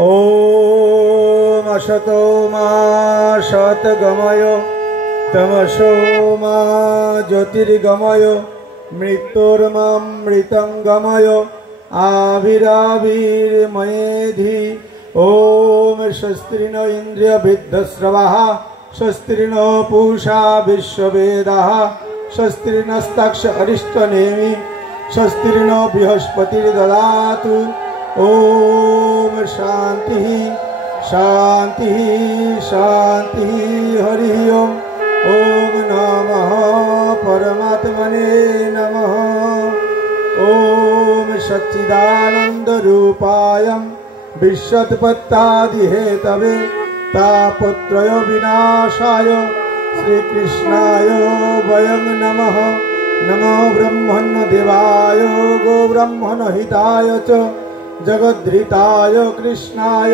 ॐ असतो मा सद्गमय तमसो मा ज्योतिर्गमय मृत्युर्मृतंगमय आविराविर्मयेधि। ॐ स्वस्ति न इन्द्रियभिद्धश्रवः स्वस्ति न पूषा विश्ववेदाः स्वस्ति नस्ताक्ष अरिष्टनेमि स्वस्ति न बृहस्पतिर्ददातु। ॐ शान्तिः शान्तिः शान्तिः। हरि ओम्। ॐ नमः परमात्मने नमः। ॐ सच्चिदानन्दरूपाय विश्वोत्पत्त्यादिहेतवे तापत्रय विनाशाय श्रीकृष्णाय वयं नमः। नमो ब्रह्मण्यदेवाय गोब्रह्मणहिताय च जगद्धृताय कृष्णाय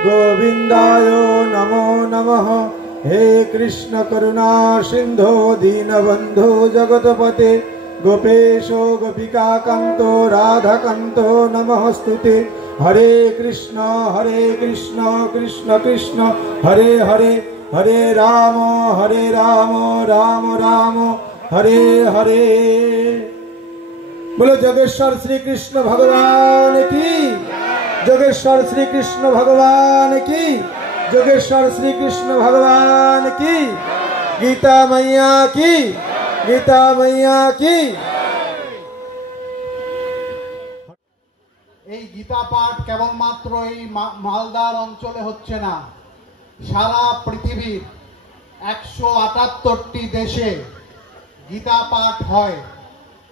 गोविन्दाय नमो नमः। हे कृष्ण करुणा सिन्धो दीनबन्धो जगतपते गोपेशो गोपिकाकान्तो राधाकान्तो नमस्तुते। हरे कृष्ण कृष्ण कृष्ण हरे हरे हरे राम राम राम हरे हरे। बोलो जोगेश्वर श्री कृष्ण भगवान की, जोगेश्वर श्री कृष्ण भगवान की, जोगेश्वर श्री कृष्ण भगवान की। गीता मैया की, गीता मैया की। এই গীতা পাঠ কেবলমাত্র এই মালদার অঞ্চলে হচ্ছে না, সারা পৃথিবীর 178টি দেশে গীতা পাঠ হয়।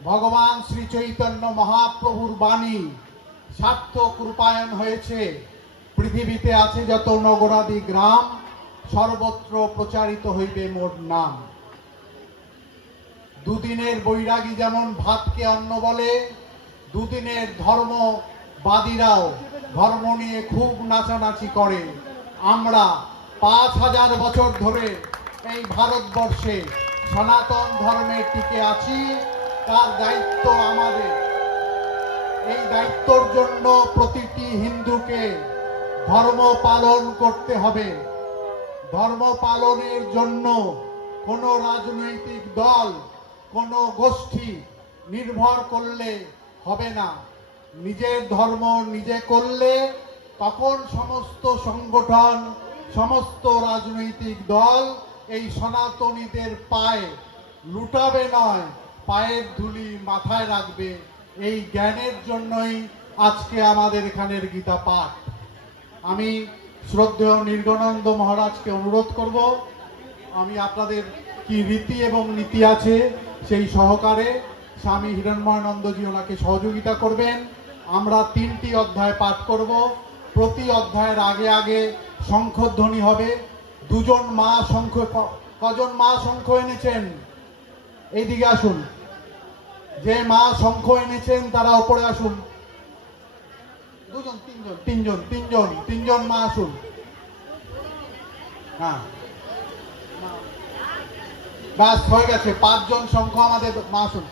ভগবান শ্রী চৈতন্য মহাপ্রভুর বাণী সার্থক রূপায়ণ হয়েছে। পৃথিবীতে আছে যত নগরাদি গ্রাম সর্বত্র প্রচারিত হইবে মোর নাম। দুদিনের বৈরাগী যেমন ভাতকে অন্ন বলে, দুদিনের ধর্মবাদীরাও ধর্ম নিয়ে খুব নাচানাচি করে। আমরা 5000 বছর ধরে এই ভারতবর্ষে সনাতন ধর্মে টিকে আছি। তার দায়িত্ব আমাদের। এই দায়িত্বর জন্য প্রতিটি হিন্দুকে ধর্ম পালন করতে হবে। ধর্ম পালনের জন্য কোনো রাজনৈতিক দল, কোনো গোষ্ঠী নির্ভর করলে হবে না। নিজের ধর্ম নিজে করলে তখন সমস্ত সংগঠন, সমস্ত রাজনৈতিক দল এই সনাতনীদের পায়ে লুটাবে নয়, পায়ের ধুলি মাথায় রাখবে। এই জ্ঞানের জন্যই আজকে আমাদের এখানের গীতা পাঠ। আমি শ্রদ্ধেয় নির্গণানন্দ মহারাজকে অনুরোধ করব, আমি আপনাদের কি রীতি এবং নীতি আছে সেই সহকারে স্বামী হিরণ্ময়ানন্দজি ওনাকে সহযোগিতা করবেন। আমরা 3টি অধ্যায় পাঠ করব। প্রতি অধ্যায়ের আগে আগে শঙ্খধ্বনি হবে। 2জন মা শঙ্খ, কজন মা শঙ্খ এনেছেন এইদিকে আসুন। যে মা শঙ্খ এনেছেন তারা উপরে আসুন। 2জন, 3জন মা আসুন। হ্যাঁ, ব্যাস হয়ে গেছে। 5জন শঙ্খ আমাদের মা আসুন।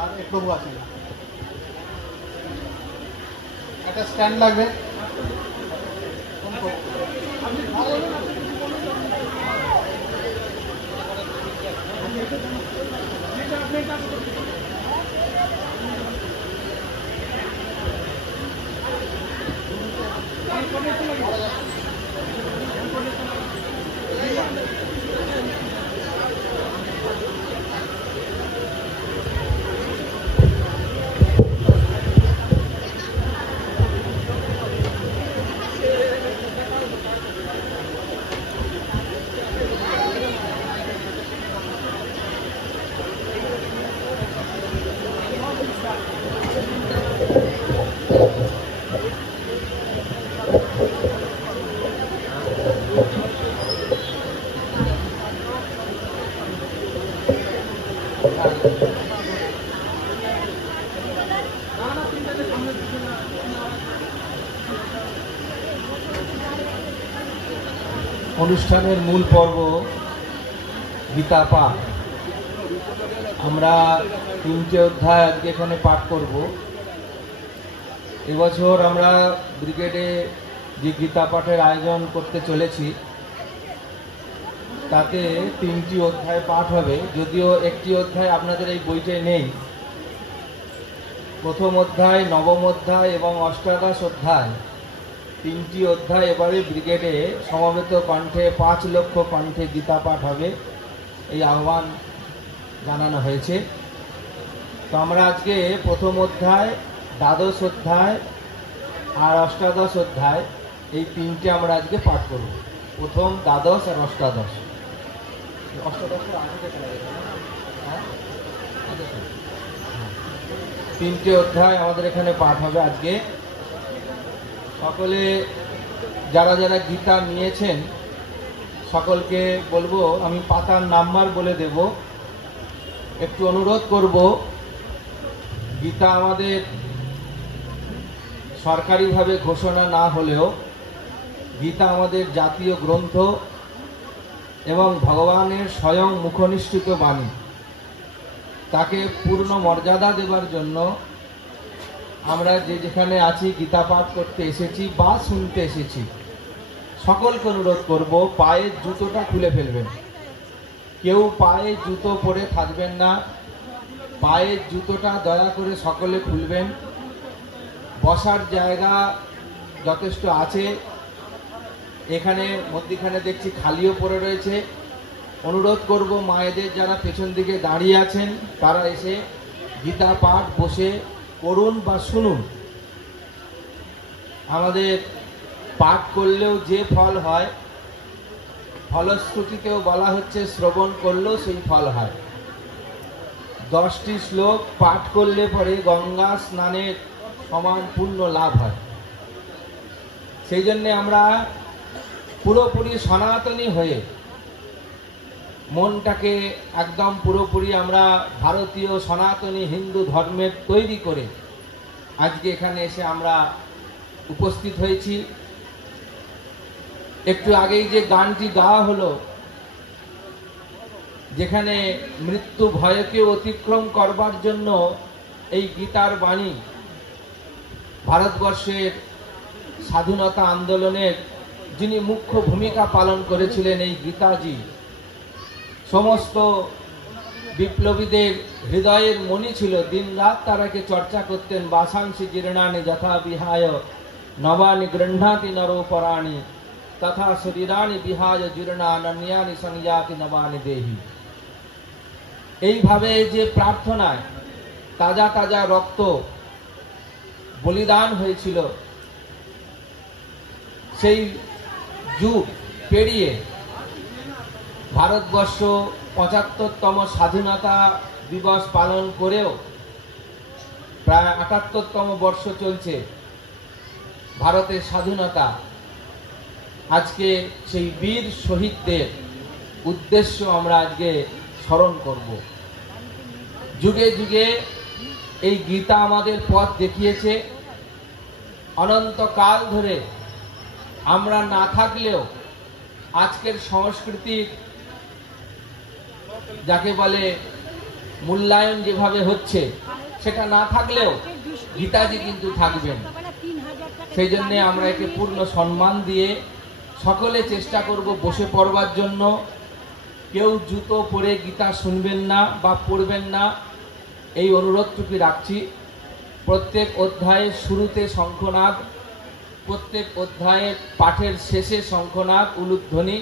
আর এক প্রভু আছেন, একটা স্ট্যান্ড লাগবে। অনুষ্ঠানের মূল পর্ব গীতা পাঠ। আমরা 3টে অধ্যায় আজকে এখানে পাঠ করব। এবছর আমরা ব্রিগেডে যে গীতা পাঠের আয়োজন করতে চলেছি তাতে 3টি অধ্যায় পাঠ হবে, যদিও একটি অধ্যায় আপনাদের এই বইটায় নেই। প্রথম অধ্যায়, নবম অধ্যায় এবং অষ্টাদশ অধ্যায়, 3টি অধ্যায় এবারে ব্রিগেডে সমবেত কণ্ঠে 5 লক্ষ কণ্ঠে গীতা পাঠ হবে, এই আহ্বান জানানো হয়েছে। তো আমরা আজকে প্রথম অধ্যায়, দ্বাদশ অধ্যায় আর অষ্টাদশ অধ্যায় এই 3টে আমরা আজকে পাঠ করব। প্রথম, দ্বাদশ আর অষ্টাদশ। অষ্টাদশের আগে 3টে অধ্যায় আমাদের এখানে পাঠ হবে আজকে। সকলে যারা যারা গীতা নিয়েছেন সকলকে বলবো, আমি পাতার নাম্বার বলে দেব। একটু অনুরোধ করব, গীতা আমাদের সরকারিভাবে ঘোষণা না হলেও গীতা আমাদের জাতীয় গ্রন্থ এবং ভগবানের স্বয়ং মুখনিষ্ঠিত বাণী। তাকে পূর্ণ মর্যাদা দেবার জন্য আমরা যেখানে আছি, গীতা পাঠ করতে এসেছি বা শুনতে এসেছি, সকলকে অনুরোধ করব পায়ের জুতোটা খুলে ফেলবেন। কেউ পায়ে জুতো পরে থাকবেন না, পায়ের জুতোটা দয়া করে সকলে খুলবেন। বসার জায়গা যথেষ্ট আছে, এখানে মধ্যখানে দেখছি খালিও পড়ে রয়েছে। অনুরোধ করব মায়েদের যারা পেছন দিকে দাঁড়িয়ে আছেন তারা এসে গীতা পাঠ বসে করুন বা শুনুন। আমাদের পাঠ করলেও যে ফল হয়, ফলশ্রুতিতেও বলা হচ্ছে শ্রবণ করলেও সেই ফল হয়। 10টি শ্লোক পাঠ করলে পরে গঙ্গা স্নানের সমান পুণ্য লাভ হয়। সেই জন্য আমরা পুরোপুরি সনাতনী হয়ে মনটাকে একদম পুরোপুরি আমরা ভারতীয় সনাতনী হিন্দু ধর্মের তৈরি করে আজকে এখানে এসে আমরা উপস্থিত হয়েছি। একটু আগেই যে গানটি গাওয়া হলো, যেখানে মৃত্যু ভয়কে অতিক্রম করবার জন্য এই গীতার বাণী, ভারতবর্ষের স্বাধীনতা আন্দোলনের যিনি মুখ্য ভূমিকা পালন করেছিলেন এই গীতাজি, সমস্ত বিপ্লবীদের হৃদয়ের মণি ছিল। দিন রাত তারাকে চর্চা করতেন। বাসাংসি জীর্ণানি যথা বিহায় নবানি গৃহ্ণাতি নরোপরাণি তথা শরীরানি বিহায় জীর্ণান্যানি সংযাতি নবানি দেহি। এইভাবে যে প্রার্থনায় তাজা তাজা রক্ত বলিদান হয়েছিল, সেই যুগ পেরিয়ে ভারতবর্ষ 75তম স্বাধীনতা দিবস পালন করেও প্রায় 78তম বর্ষ চলছে ভারতের স্বাধীনতা। আজকে সেই বীর শহীদদের উদ্দেশ্য আমরা আজকে স্মরণ করব। যুগে যুগে এই গীতা আমাদের পথ দেখিয়েছে। অনন্তকাল ধরে আমরা না থাকলেও আজকের সংস্কৃতির যাকে বলে মূল্যায়ন যেভাবে হচ্ছে, সেটা না থাকলেও গীতাজি কিন্তু থাকবেন। সেই জন্য আমরা একে পূর্ণ সম্মান দিয়ে সকলে চেষ্টা করব বসে পড়বার জন্য। কেউ জুতো পরে গীতা শুনবেন না বা পড়বেন না, এই অনুরোধটুকু রাখছি। প্রত্যেক অধ্যায়ের শুরুতে শঙ্খনাদ, প্রত্যেক অধ্যায়ের পাঠের শেষে শঙ্খনাদ উলুধ্বনি,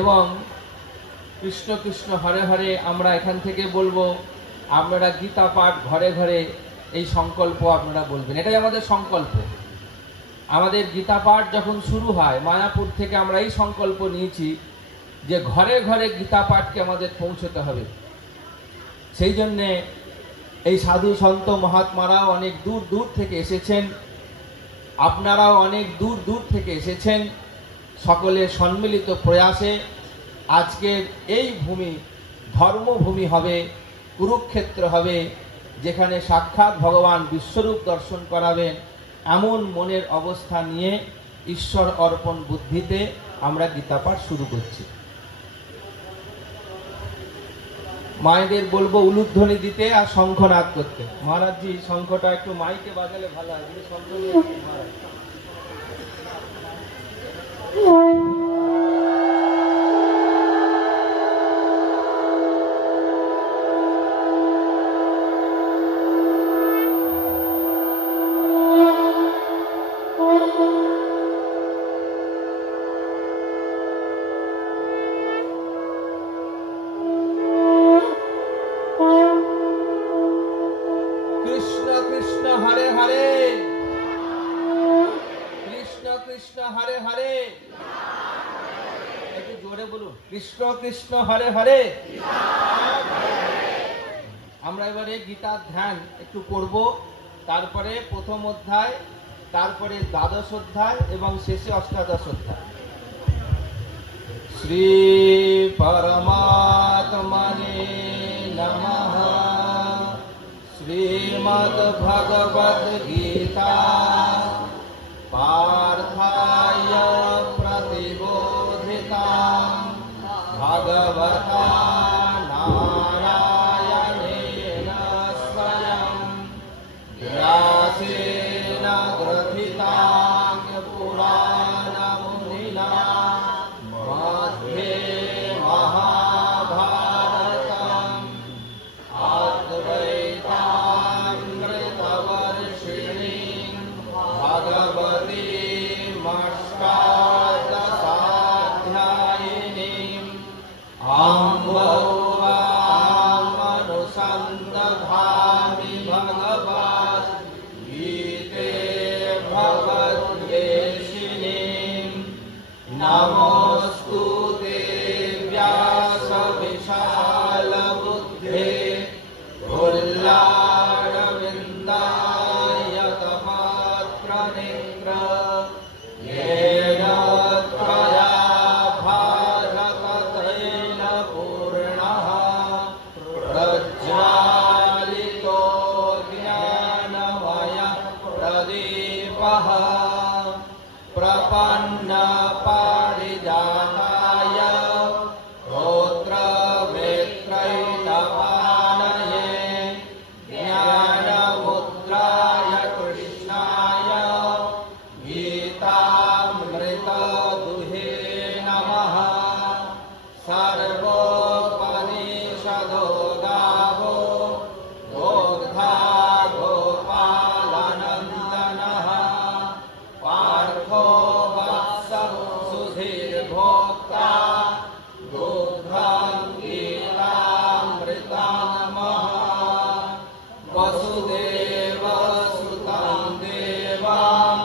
এবং কৃষ্ণ কৃষ্ণ হরে হরে আমরা এখান থেকে বলবো। আপনারা গীতা পাঠ ঘরে ঘরে এই সংকল্প আপনারা বলবেন, এটাই আমাদের সংকল্প। আমাদের গীতা পাঠ যখন শুরু হয়, মায়াপুর থেকে আমরা এই সংকল্প নিয়েছি যে ঘরে ঘরে গীতা পাঠকে আমাদের পৌঁছতে হবে। সেই জন্যে এই সাধু সন্ত মহাত্মারাও অনেক দূর দূর থেকে এসেছেন, আপনারাও অনেক দূর দূর থেকে এসেছেন। সকলের সম্মিলিত প্রয়াসে আজকের এই ভূমি ধর্মভূমি হবে, কুরুক্ষেত্র হবে, যেখানে সাক্ষাৎ ভগবান বিশ্বরূপ দর্শন করাবেন। এমন মনের অবস্থা নিয়ে ঈশ্বর অর্পণ বুদ্ধিতে আমরা গীতা পাঠ শুরু করছি। মায়েদের বলবো উলুধ্বনি দিতে আর শঙ্খনাদ করতে। মহারাজজি শঙ্খটা একটু মাইকে বাজালে ভালো হয়, যদি শঙ্খ নিয়ে আসেন মহারাজ। কৃষ্ণ কৃষ্ণ হরে হরে, কৃষ্ণ কৃষ্ণ হরে হরে, একটু জোরে বলুন, কৃষ্ণ কৃষ্ণ হরে হরে। আমরা এবারে গীতার ধ্যান একটু করব, তারপরে প্রথম অধ্যায়, তারপরে দ্বাদশ অধ্যায় এবং শেষে অষ্টাদশ অধ্যায়। শ্রী পরমাত্মনে নমঃ। শ্রীমদ্ ভগবদ গীতা পার্থায় প্রতিবোধিতাং ভগবতা নারায়ণেন স্বয়ং ব্যাসেন গ্রথিতাং পুরাণমুনিনা मध्ये महाभारतम् अद्वैतामृतवर्षिणीं भगवतीम् अष्टादशाध्यायिनीम् अम्बोवामनुसन्दधामि भगवद्गीते भगवद्वेषिणीम्। नमोऽस्तुते व्यासविशालबुद्धे पुल्लारविन्दायतपत्रनेत्र येन त्वया भारततैलपूर्णः प्रज्वालितो ज्ञानमयः प्रदीपः प्रपन्न पारिजाताय स्तोत्रवेत्रैतपानये ज्ञानमुद्राय कृष्णाय गीतामृतदुहे नमः। सर्वोपनिषदो गावो दोग्धा गोपालनन्दनः पार्थो वत्सः सुधीर्भोक्ता दुग्धं गीतामृतमः। वसुदेवसुतं देवं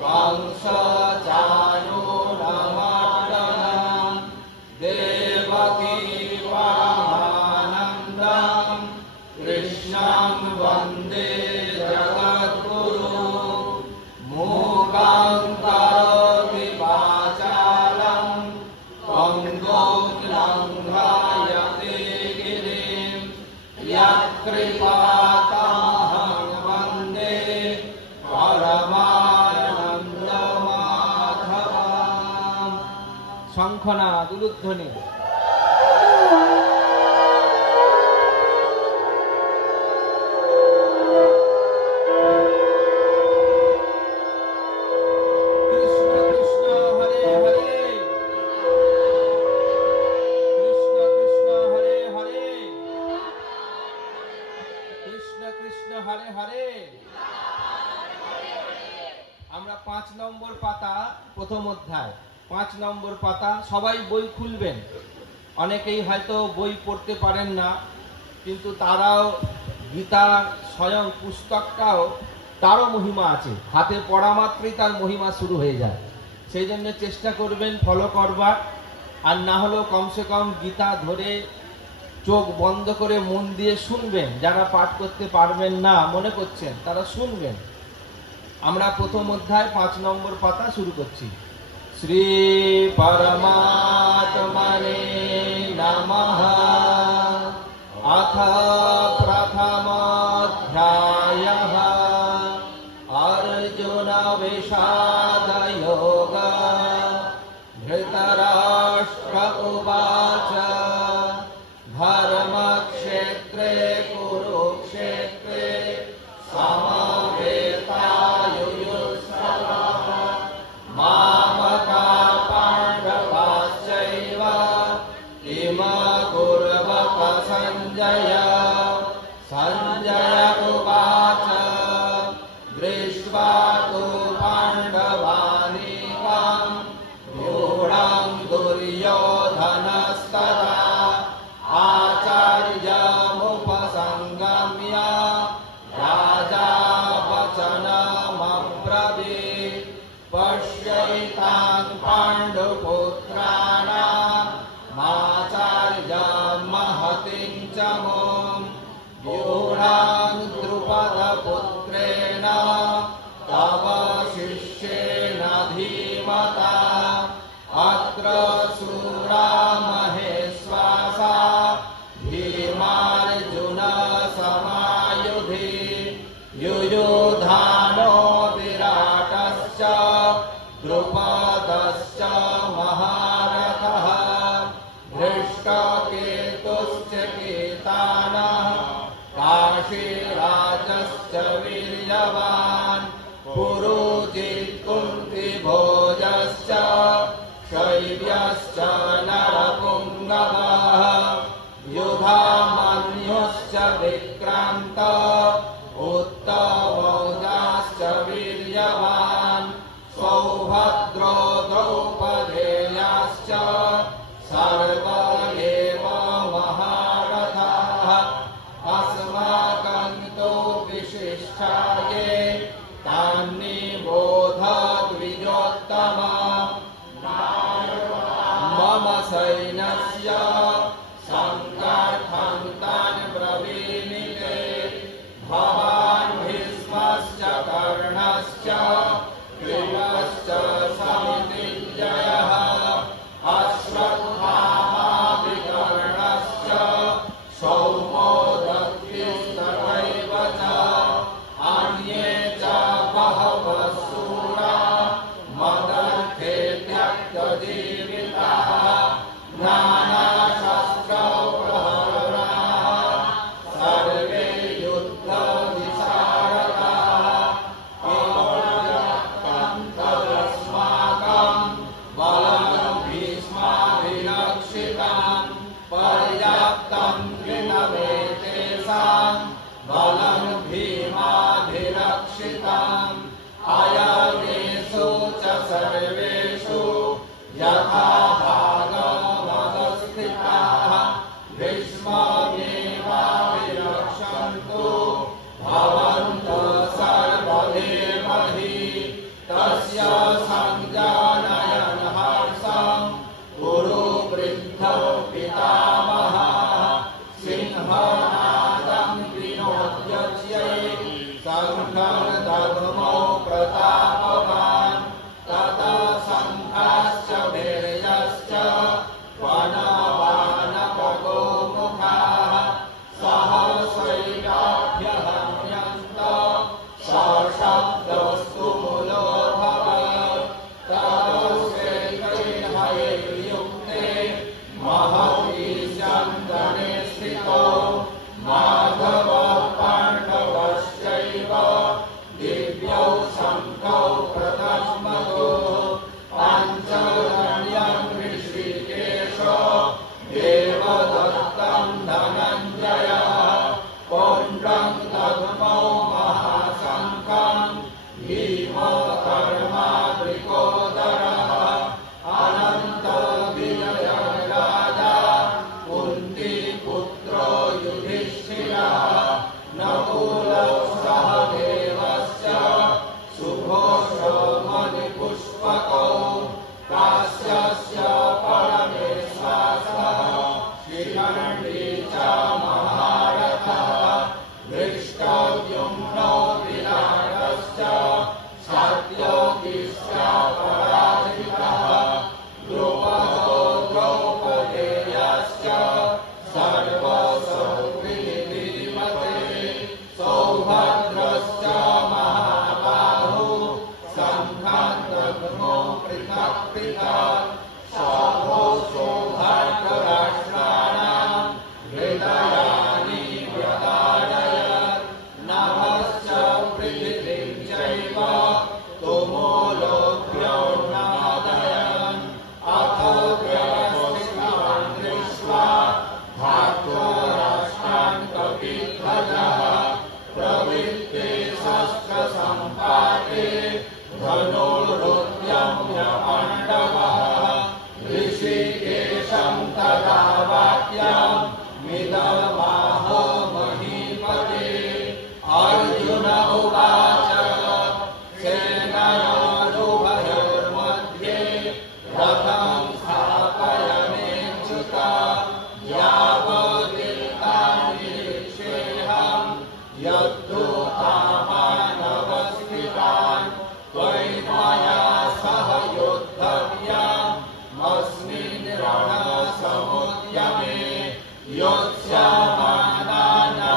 कंसचाणूरमर्दनं देवकी परमानन्दं कृष्णं वन्दे जगद्गुरुं। मूकं करोति वाचालं पङ्गुं लङ्घयते गिरिं यत्कृपातमहं वन्दे परमानन्दमाधवम्। শঙ্খনাদ উলুধ্বনি। কৃষ্ণ কৃষ্ণ হরে হরে, কৃষ্ণ কৃষ্ণ হরে হরে, কৃষ্ণ কৃষ্ণ হরে হরে। আমরা 5 নম্বর পাতা, প্রথম অধ্যায় 5 নম্বর পাতা। সবাই বই খুলবেন। অনেকেই হয়তো বই পড়তে পারেন না, কিন্তু তারাও গীতা স্বয়ং পুস্তকটাও তারও মহিমা আছে। হাতে পড়া মাত্রই তার মহিমা শুরু হয়ে যায়। সেই জন্য চেষ্টা করবেন ফলো করবার, আর না হলেও কমসে কম গীতা ধরে চোখ বন্ধ করে মন দিয়ে শুনবেন। যারা পাঠ করতে পারবেন না মনে করছেন তারা শুনবেন। আমরা প্রথম অধ্যায় 5 নম্বর পাতা শুরু করছি। শ্রী পরমাত্মনে নমঃ। अथ प्रथमोऽध्यायः अर्जुन विषादयोग। धृतराष्ट्र उवाच धर्मक्ष सञ्जय उवाच दृष्ट्वा तु पाण्डवानीकं व्यूढं दुर्योधनस्तदा आचार्यमुपसंगम्य राजा वचनमब्रवीत् पश्यैतान् पाण्डुपुत्राणाम् आचार्यं महतिं च मों व्यूढं द्रुपदपुत्रेण तव शिष्येण धीमता अत्र शूरा महेश्वासा भीमार्जुन समायुधि युयुधानो विराटश्च द्रुपदश्च महारथः धृष्टकेतुश्च केतानः काशीराजश्च वीर्यवान् पुरुजित् कुन्तिभोजश्च शैव्यश्च नरपुङ्गवः युधामन्युश्च विक्रान्त उत्तमौजाश्च वीर्यवान् सौभद्रो द्रौपदेयाश्च सर्व एव महारथाः अस्माकं तु विशिष्टाये तान्निबोध द्विजोत्तमा मम सैन्यस्य संकर्षं तान् ब्रवीमि भवान् भीष्मश्च कर्णश्च कृपश्च समितिञ्जयः अश्वत्थामा विकर्णश्च सौमो दत्तिस्तथैव च अन्ये च बहवः शूरा मदर्थे त्यक्तजीविताः नानाशस्त्रप्रहराः सर्वे युद्धविशारदाः तदस्माकं बलं भीष्माभिरक्षितं पर्याप्तं विनवेतेषां बलं भीमाभिरक्षितम् अयनेषु च सर्वेषु यथा भागमवस्थिताः भीष्ममेवाभिरक्षन्तु भवन्तः सर्वदेवहि तस्य संजानयन् हर्षं कुरु वृद्धौ पितामहः सिंहनादं विनोद्यस्यै शङ्खं दद्मौ प्रतापवान् ततः शङ्खाश्च भैर्यश्च वनवानपगोमुखाः सहसैवाभ्यहन्यन्त सशब्दस्तु मूलोऽभवत् ततस्यैकैर्हयैर्युक्ते महती चन्दने स्थितौ माधवः पाण्डवश्चैव दिव्यौ शङ्खौ प्रदस्मतो पाञ्चजन्यं ऋषिकेशो देवदत्तं धनञ्जयः पौण्ड्रं दद्मौ महाशङ्खं भीमकर्माद्रिकोदरः अनन्तविजयः राजा कुन्तीपुत्रो युधिष्ठिरः नकुलः सहदेवश्च सुघोषमणिपुष्पकौ काश्यस्य परमेश्वासः शिखण्डी च महारथः धृष्टद्युम्नो विराटश्च सत्यो ध्वजः प्रवृत्ते शस्त्रसम्पाते धनुरुद्यम्य पाण्डवः ऋषिकेशं तदा वाक्यम् मिदमाह महीपते अर्जुन उवाच सेनयोरुभयोर्मध्ये रथं स्थापयाम्यच्युत यावदेतान्निरीक्षेऽहं यद्धूतामानवस्थितान् त्वयि मया सह योद्धव्यमस्मिन् रणसमुद्यमे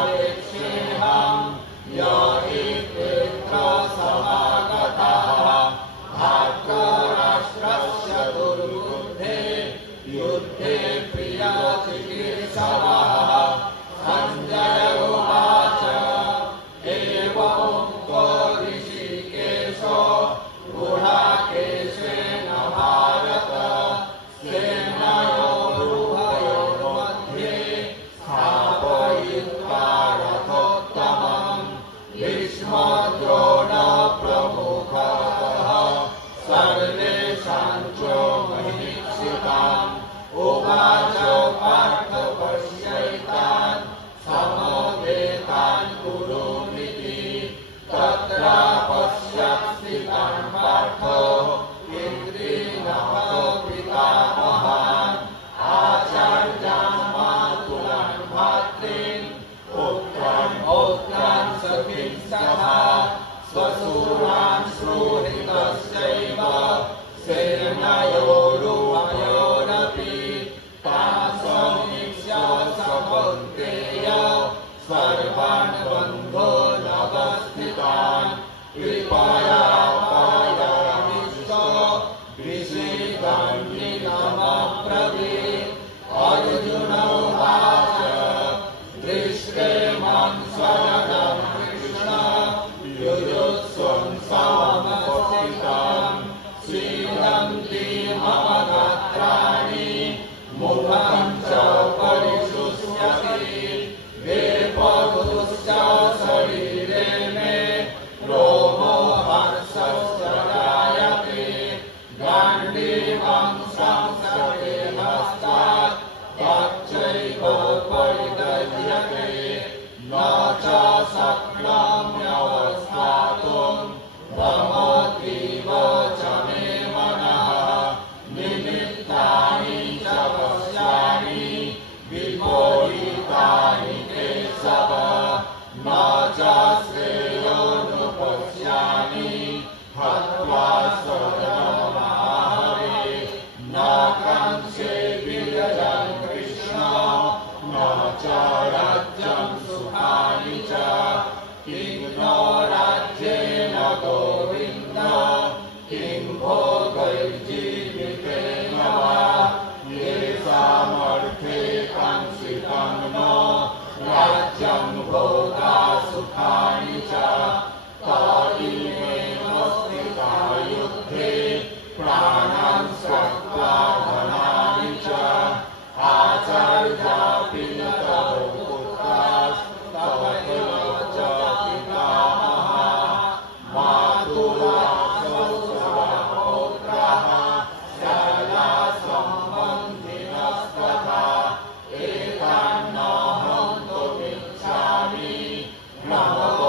योत्स्यमानानवेक्षेऽहं य एतेऽत्र समागताः धार्तराष्ट्रस्य दुर्बुद्धे युद्धे प्रियचिकीर्षवः सञ्जय उवाच एवमुक्तो ऋषिकेशो गुडाकेशेन भारत सेनयोरुभयोर्मध्ये स्थापयित्वा रथोत्तमम् भीष्मद्रोणप्रमुखतः सर्वेषां च महीक्षितान् उवाच पार्थ पश्यैतान् समवेतान् कुरुनिति तत्र पश्यत्स्थितान् पार्थो इन्द्रिणः पितामहान् आचार्यान् मातुलान् भ्रातॄन् पुत्रान् पौत्रान् सखीन् तथा स्वसुरान् सुहृदश्चैव सेनयोरुभयोरपि तान् समीक्ष्य स कौन्तेय सर्वान् बन्धून् अवस्थितान् कृपया पायामिष्टो विषीदन्निदमब्रवीत् अर्जुन उवाच दृष्टे मां स्वजनं कृष्ण युयुत्सुं समवस्थितान् सीदन्ति मम गात्राणि मुखं च परिशुष्यति वेपतुश्च शरीरे मे रोमो हर्षश्च जायते गाण्डीवं संसृते हस्तात् त्वच्चैव परिदह्यते न च शक्नोम्यवस्थातुं भ्रमतीव च मे मनः निमित्तानि च पश्यामि विपरीतानि केशव न च श्रेयोनुपश्यामि हत्वा स्वजनमाहवे न काङ्क्षे विजयं कृष्ण न च राज्यं सुखानि च किं नो राज्येन गोविन्द किं भोगैर्जीवितेन वा येषामर्थे काङ्क्षितं नो राज्यं भोगा सुखानि च तादृशेन स्थिता युद्धे प्राणान् त्यक्त्वा धनानि च आचार्यापि न तव पुत्रास्तव च पितामहा मातुलासौ पौत्राः शाला सम्बन्धिनस्तथा एतान्नहं तुमिच्छामि नमो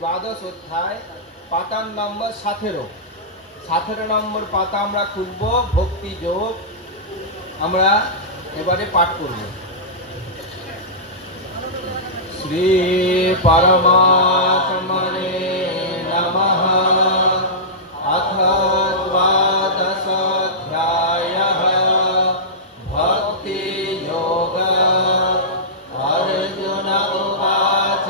দ্বাদশ অধ্যায় পাতার নম্বর 17 নম্বর পাতা আমরা খুলব। ভক্তি যোগ আমরা এবারে পাঠ করব। শ্রী পরমাত্মনে নমঃ। অথ দ্বাদশ অধ্যায়ঃ ভক্তি যোগ। অর্জুন উবাচ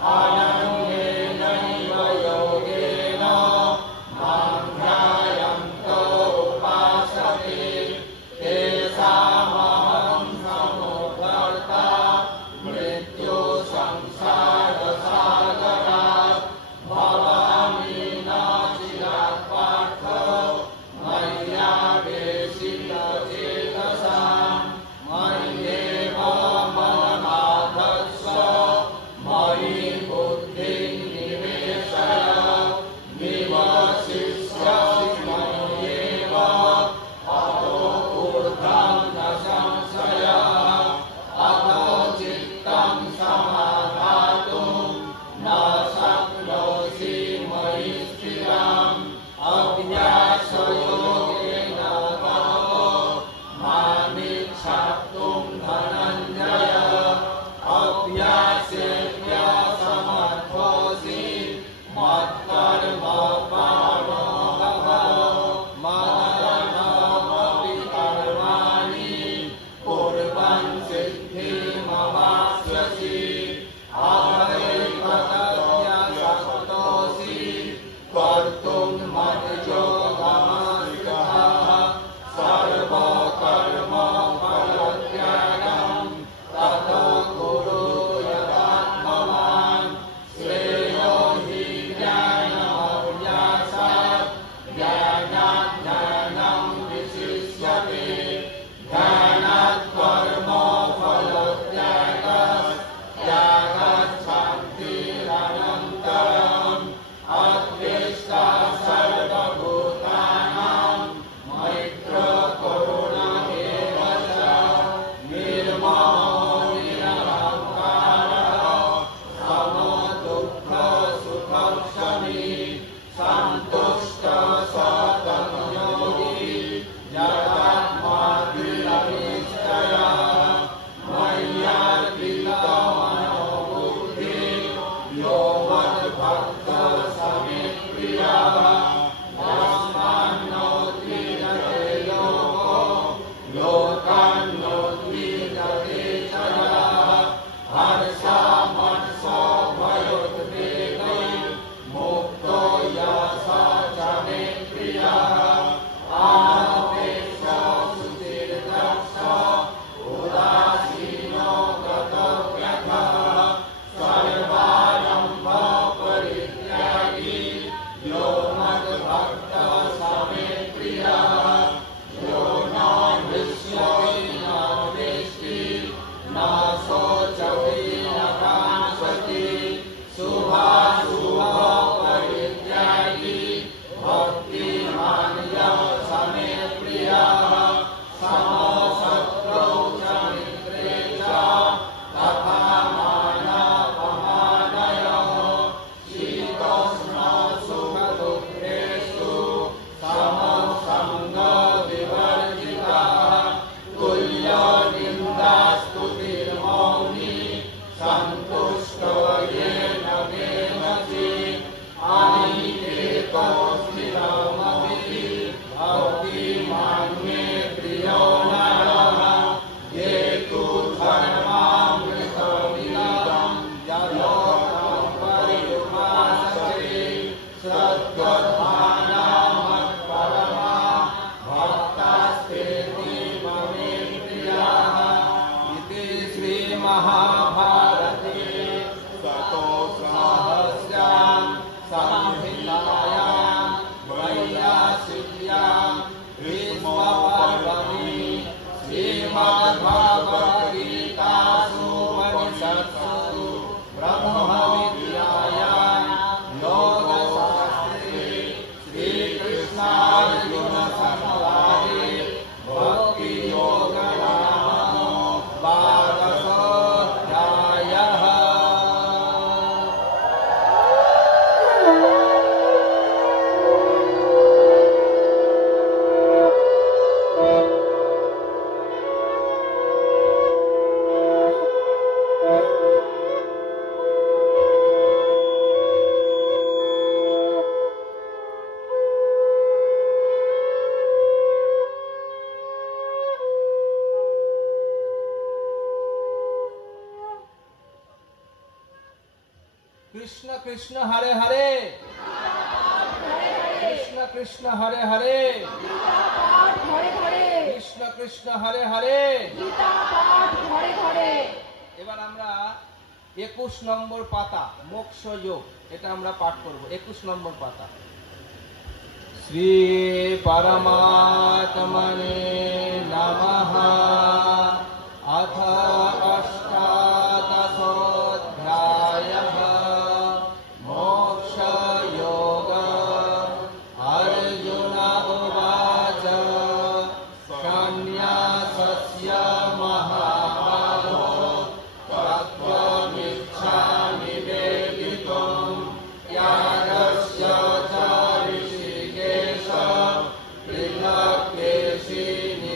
Amen. दर्शने सन्तुष्ट सततं योगी जगन्मातृनिश्चया मय्यार्पितमनोबुद्धि यो मद्भक्तः स मे प्रियः तस्मान्नोद्विजते लोको लोकान्नोद्विजते च यः हर्षामर्षो भयोद्वेगै मुक्तो यः स च मे प्रियः अनपेक्षो शुचिर्दक्ष उदासीनो गतव्यथः सर्वारम्भ परित्यागी यो मद्भक्तः स मे प्रियः यो न हृष्यति न द्वेष्टि न शोचति न काङ्क्षति शुभाशुभो परित्यागी भक्तिमान् यः स मे प्रियः समो शत्रौ च मित्रे च तथा मानापमानयोः शीतोष्ण सुखदुःखेषु समो सङ्गविवर्जितः तुल्यो निन्दास्तुतिर्मौनी सन्तुष्टो येन केनचित् अनिकेतो स्थिरमपि भक्तिमान् मे प्रियो नरः ये तु धर्मामृतमिदं यदोक्तं पर्युपासते सद्गद्धानामत्परमा भक्तास्तेति मे प्रियाः इति श्रीमहाभारते शतोत्सहस्रां संहितायां वैयासिक्यां भीष्मपर्वणि श्रीमद्भगवद्गीतासु उपनिषत्सु ब्रह्मविद्यायां योगशास्त्रे श्रीकृष्णार्जुनसंवादे भक्तियोगनामो द्वादशोऽध्यायः। कृष्ण कृष्ण हरे हरे कृष्ण कृष्ण हरे हरे कृष्ण कृष्ण हरे हरे। এবার আমরা 21 নম্বর পাতা মোক্ষ যোগ এটা আমরা পাঠ করব। 21 নম্বর পাতা। শ্রী পরমাত্মনে নমঃ। अथ अष्टादशोऽध्यायः मोक्षयोग। अर्जुन उवाच सन्न्यासस्य महाबाहो तत्त्वमिच्छामि वेदितुम् यागस्य च ऋषिकेश पृथक्केशिनि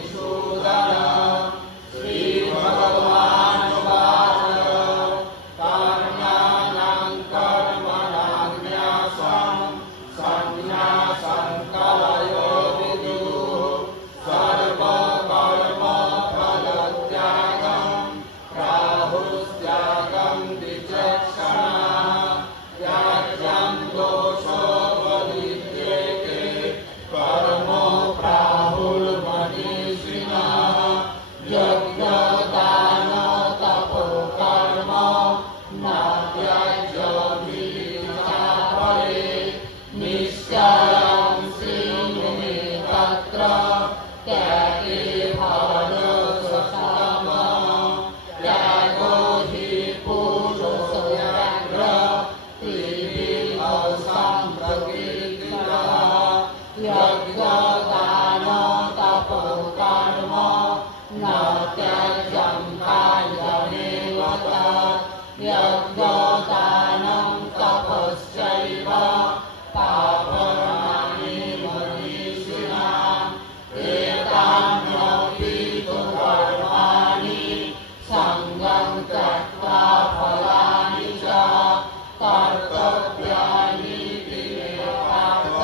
कर्तव्यानि विवेकार्थ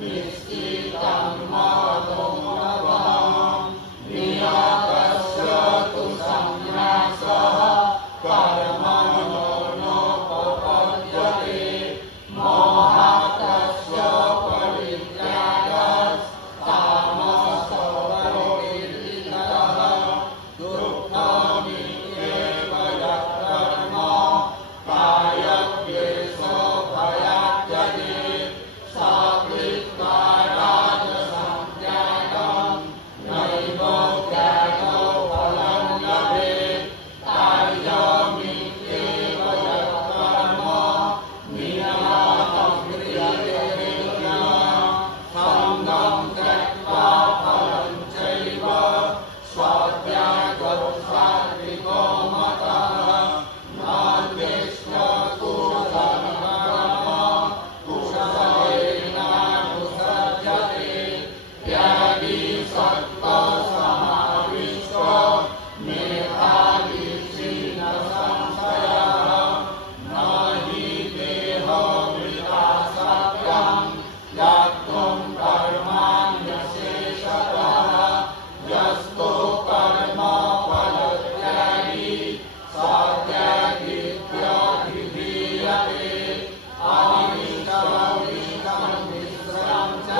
निश्चितं मदोन्नवम् नियतस्य तु संन्यासः कर्मणो नोपपद्यते मोहातस्य परित्यागस्तामसवर्जितः दुःखमित्येव यत्कर्म कायक्लेशभयात्यजे सात्विकराजसंत्यागं नैव त्यागो फलं लभेत् कार्यमित्येव यत्कर्म नियतं क्रियते सङ्गं त्यक्त्वा फलं चैव स्वत्यागो सात्विको मतः न द्वेष्टो सङ्गम कुशलेनानुसज्जते त्यागी सत्त्वसमाविष्टो मेधावी क्षीण संशयः न हि देहमृता सत्यं यात्वं कर्माण्यशेषतः यस्तो कर्म फलत्यागी सत्यागीत्यभिधीयते अनिष्टं मिश्रं च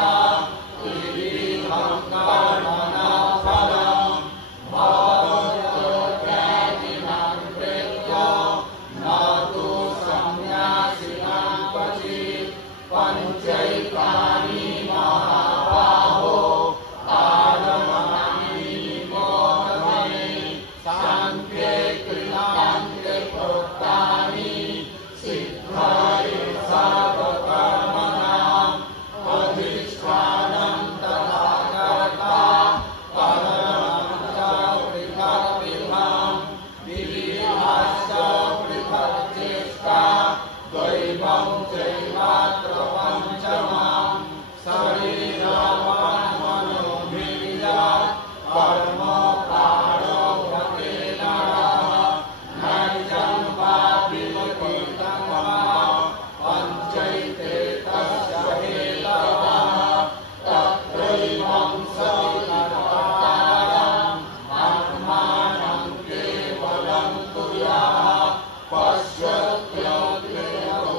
त्रिविधं कर्मणः फलम् भवत्यागिनां प्रेत्य न तु संन्यासिनां क्वचित् पञ्चैकानि महाबाहो आरमणानि निबोधने साङ्ख्ये कृतान्ते प्रोक्तानि सिद्धये सर्वकर्मणाम् अधिष्ठानं तथा कर्ता परमं च पृथक् विधाम् विविधाश्च पृथक् चेष्टा दैवं चैवात्र पञ्चमाम् शरीरवान् मनोभिर्यात् कर्म प्रारभते नरः नैजं वापि पञ्चैते तस्य हेतवः तत्रैवं सविकर्तारम् आत्मानं केवलं कुर्याः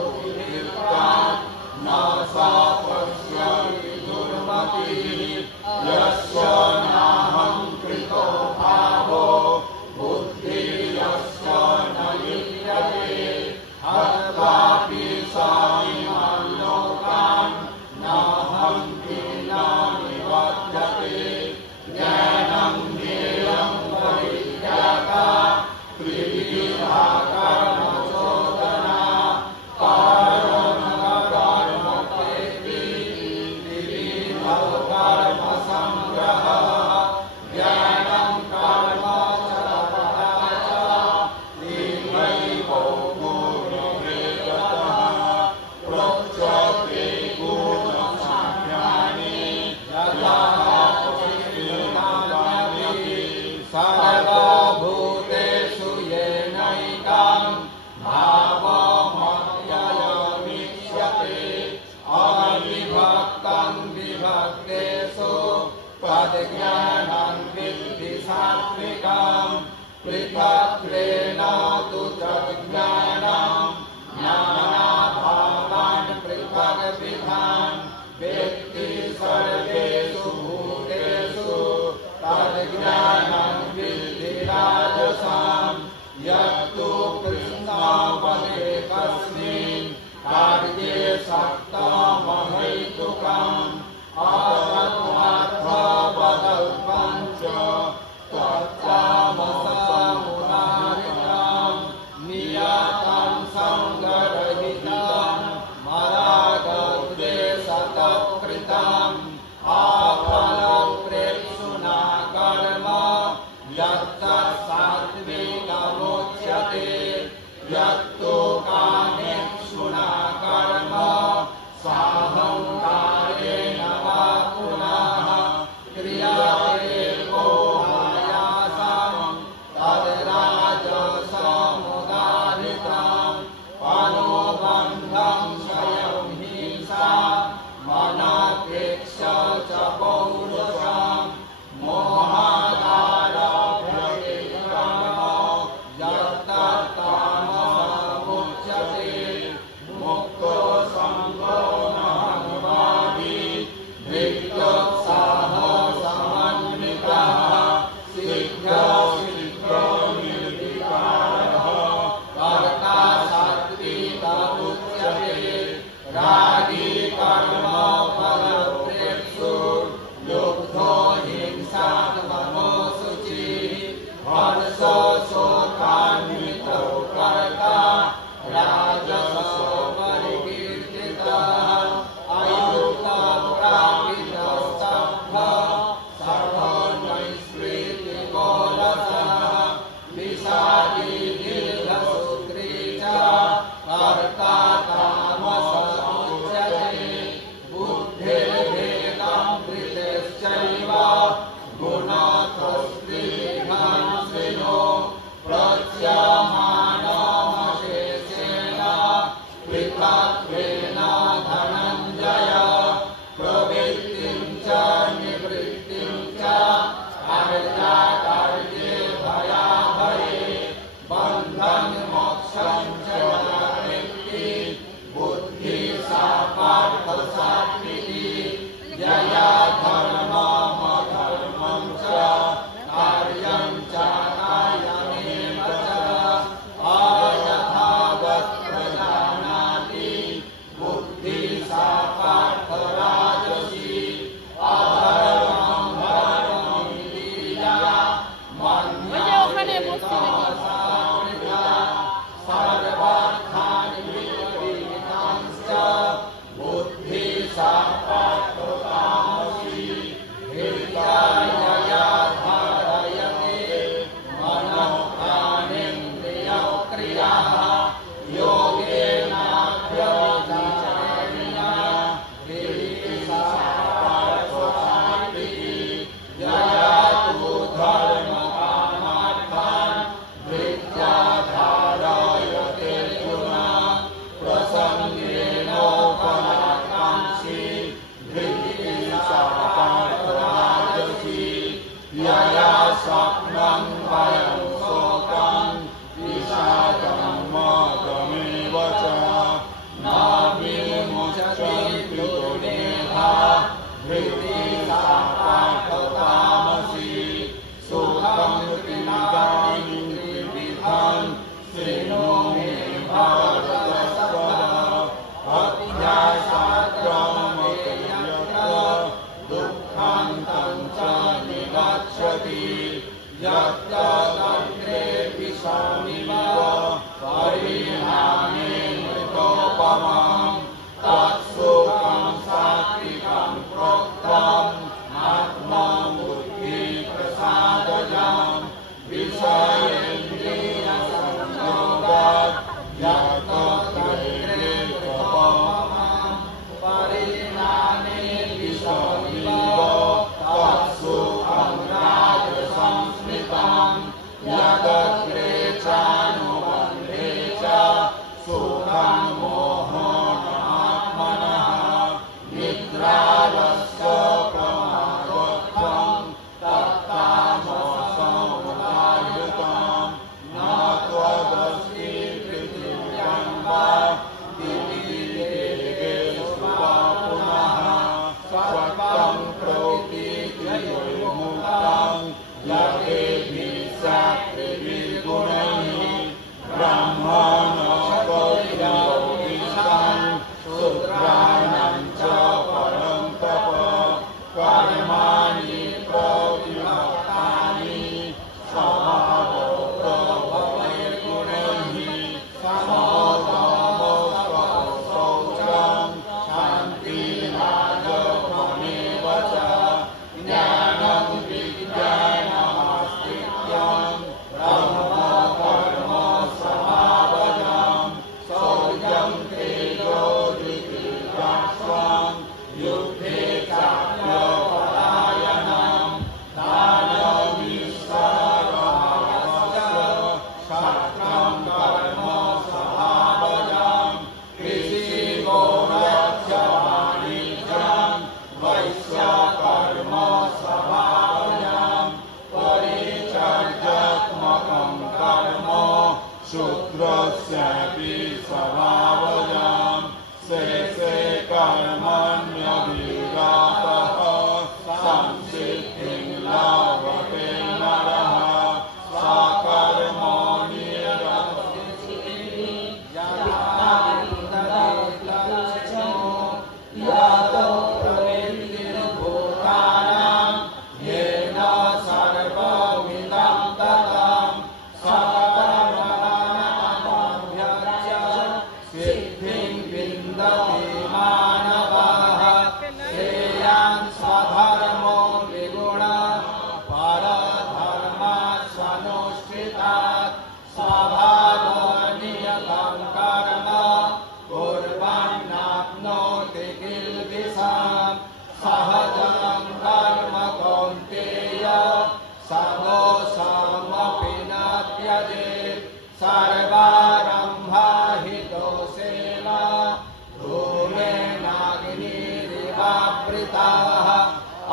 पश्यत्यग्रेवोऽभिर्तात् न सा पश्यति दुर्मतिः यस्य नाहं कृतो भावो बुद्धिर्यस्य न लिप्यते हत्वापि सामिमान् लोकान् नाहं न निबध्यते ज्ञानं ज्ञेयं परित्यागा त्रिविधा कर्मचोदना कर्मसंग्रहः ज्ञानं कर्म च तीव्रैवो गुरुभेदतः प्रोच्यते गुणसाम्यानि यथा सर्वभूतेषु येनैकं भावमव्ययमिष्यते अविभक्तं विभक्तेषु तद्ज्ञानं विद्धि सात्विकम् पृथक्त्वेन तु तज्ज्ञानं नानाभावान् पृथग्विधान् वेत्ति सर्वेषु भूतेषु तद्ज्ञानं विद्धि राजसम् यत्तु कृष्णावदेकस्मिन् कार्ये सक्तमहैतुकम् असत्त्वार्थवदल्पं च तत्तामसमुदाहृतं नियतं सङ्गरहितं मरागद्वेषतकृतम् आफलप्रेप्सुना कर्म यत्तत्सात्विकमुच्यते यत्तु कामेक्षुना कर्म साहंकारे রাগী কর্ম ফলপ্রেষু লুব্ধ হিংসাত্মনোশুচি হর্ষ শোকান্বিত কর্তা রাজস পরিকীর্তিতঃ আয়ুক্ত প্রাকৃত স্তব্ধ সর্বনৈষ্কৃতি গোলসঃ বিষাদী দীর্ঘসূত্রী চ কর্তা তামস উচ্যতে বুদ্ধির্ভেদং ধৃতিশ্চৈব গুণতস্ত্রিঘ্नं শ্রেণো প্রচ্যমানমশেষেণ পৃথক্ত্বেন ধনঞ্জয় প্রবৃত্তিং চ নিবৃত্তিং চ কার্যাকার্যে ভয়াভয়ে বন্ধন মোক্ষং চ নিবৃত্তি বুদ্ধি সা পার্থ সাত্বিকি যয়া ধর্মমধর্মং চ কার্যং চ কার্যমেব চ অযথাবৎ প্রজানাতি বুদ্ধি সা পার্থ রাজসী অধর্মং ধর্মং বিদ্যা সর্বার্থানি বিপরীতাংশ্চ বুদ্ধি সা পার্থ তামসী হৃদয়া ধারয়তে মনঃ প্রাণেন্দ্রিয়ক্রিয়াঃ যোগেনাভ্যধিচারেণ হৃদি সা পার্থ সাত্বিকি যয়া তু ধর্মকামার্থান ধৃত্যা ধারয়তে গুণা প্রসঙ্গেনোপরাকাঙ্ক্ষী ধৃতি সা পার্থ রাজসী যয়া স্বপ্নং ভয়ং শোকং বিষাদং মোদমেব চ ন বিমুচ্যন্তি দুর্মেধা ধৃতি সা পার্থ তামসী সুখং ত্রিবিধানি ত্রিবিধং শৃণু মে ভারতস্ব অধ্যাসাত্রমপি যত্র দুঃখান্तं চ নিগচ্ছতি যত্র তন্ত্রে বিষমিব পরিণামে মৃতোপমং তৎসুখং সাত্বিকং প্रोक्तं আত্মবুদ্ধি প্রসাদজং বিষয়েন্দ্রিয় সংযোগাৎ যত তন্ত্রে প্রপমং পরিণামে বিষমিব তৎসুখং রাজসং স্মৃতং যদগ্রে চানুবন্ধে চ সুখং মোহ विन्दति मानवः श्रेयान् स्वधर्मो विगुणः परधर्मात् स्वनुष्ठितात् स्वभावनियतं कर्म कुर्वन्नाप्नोति किल्बिषाम् सहजं कर्म कौन्तेय सदोषमपि न त्यजेत् सर्वारम्भा हि दोषेण धूमेनाग्निरिवावृताः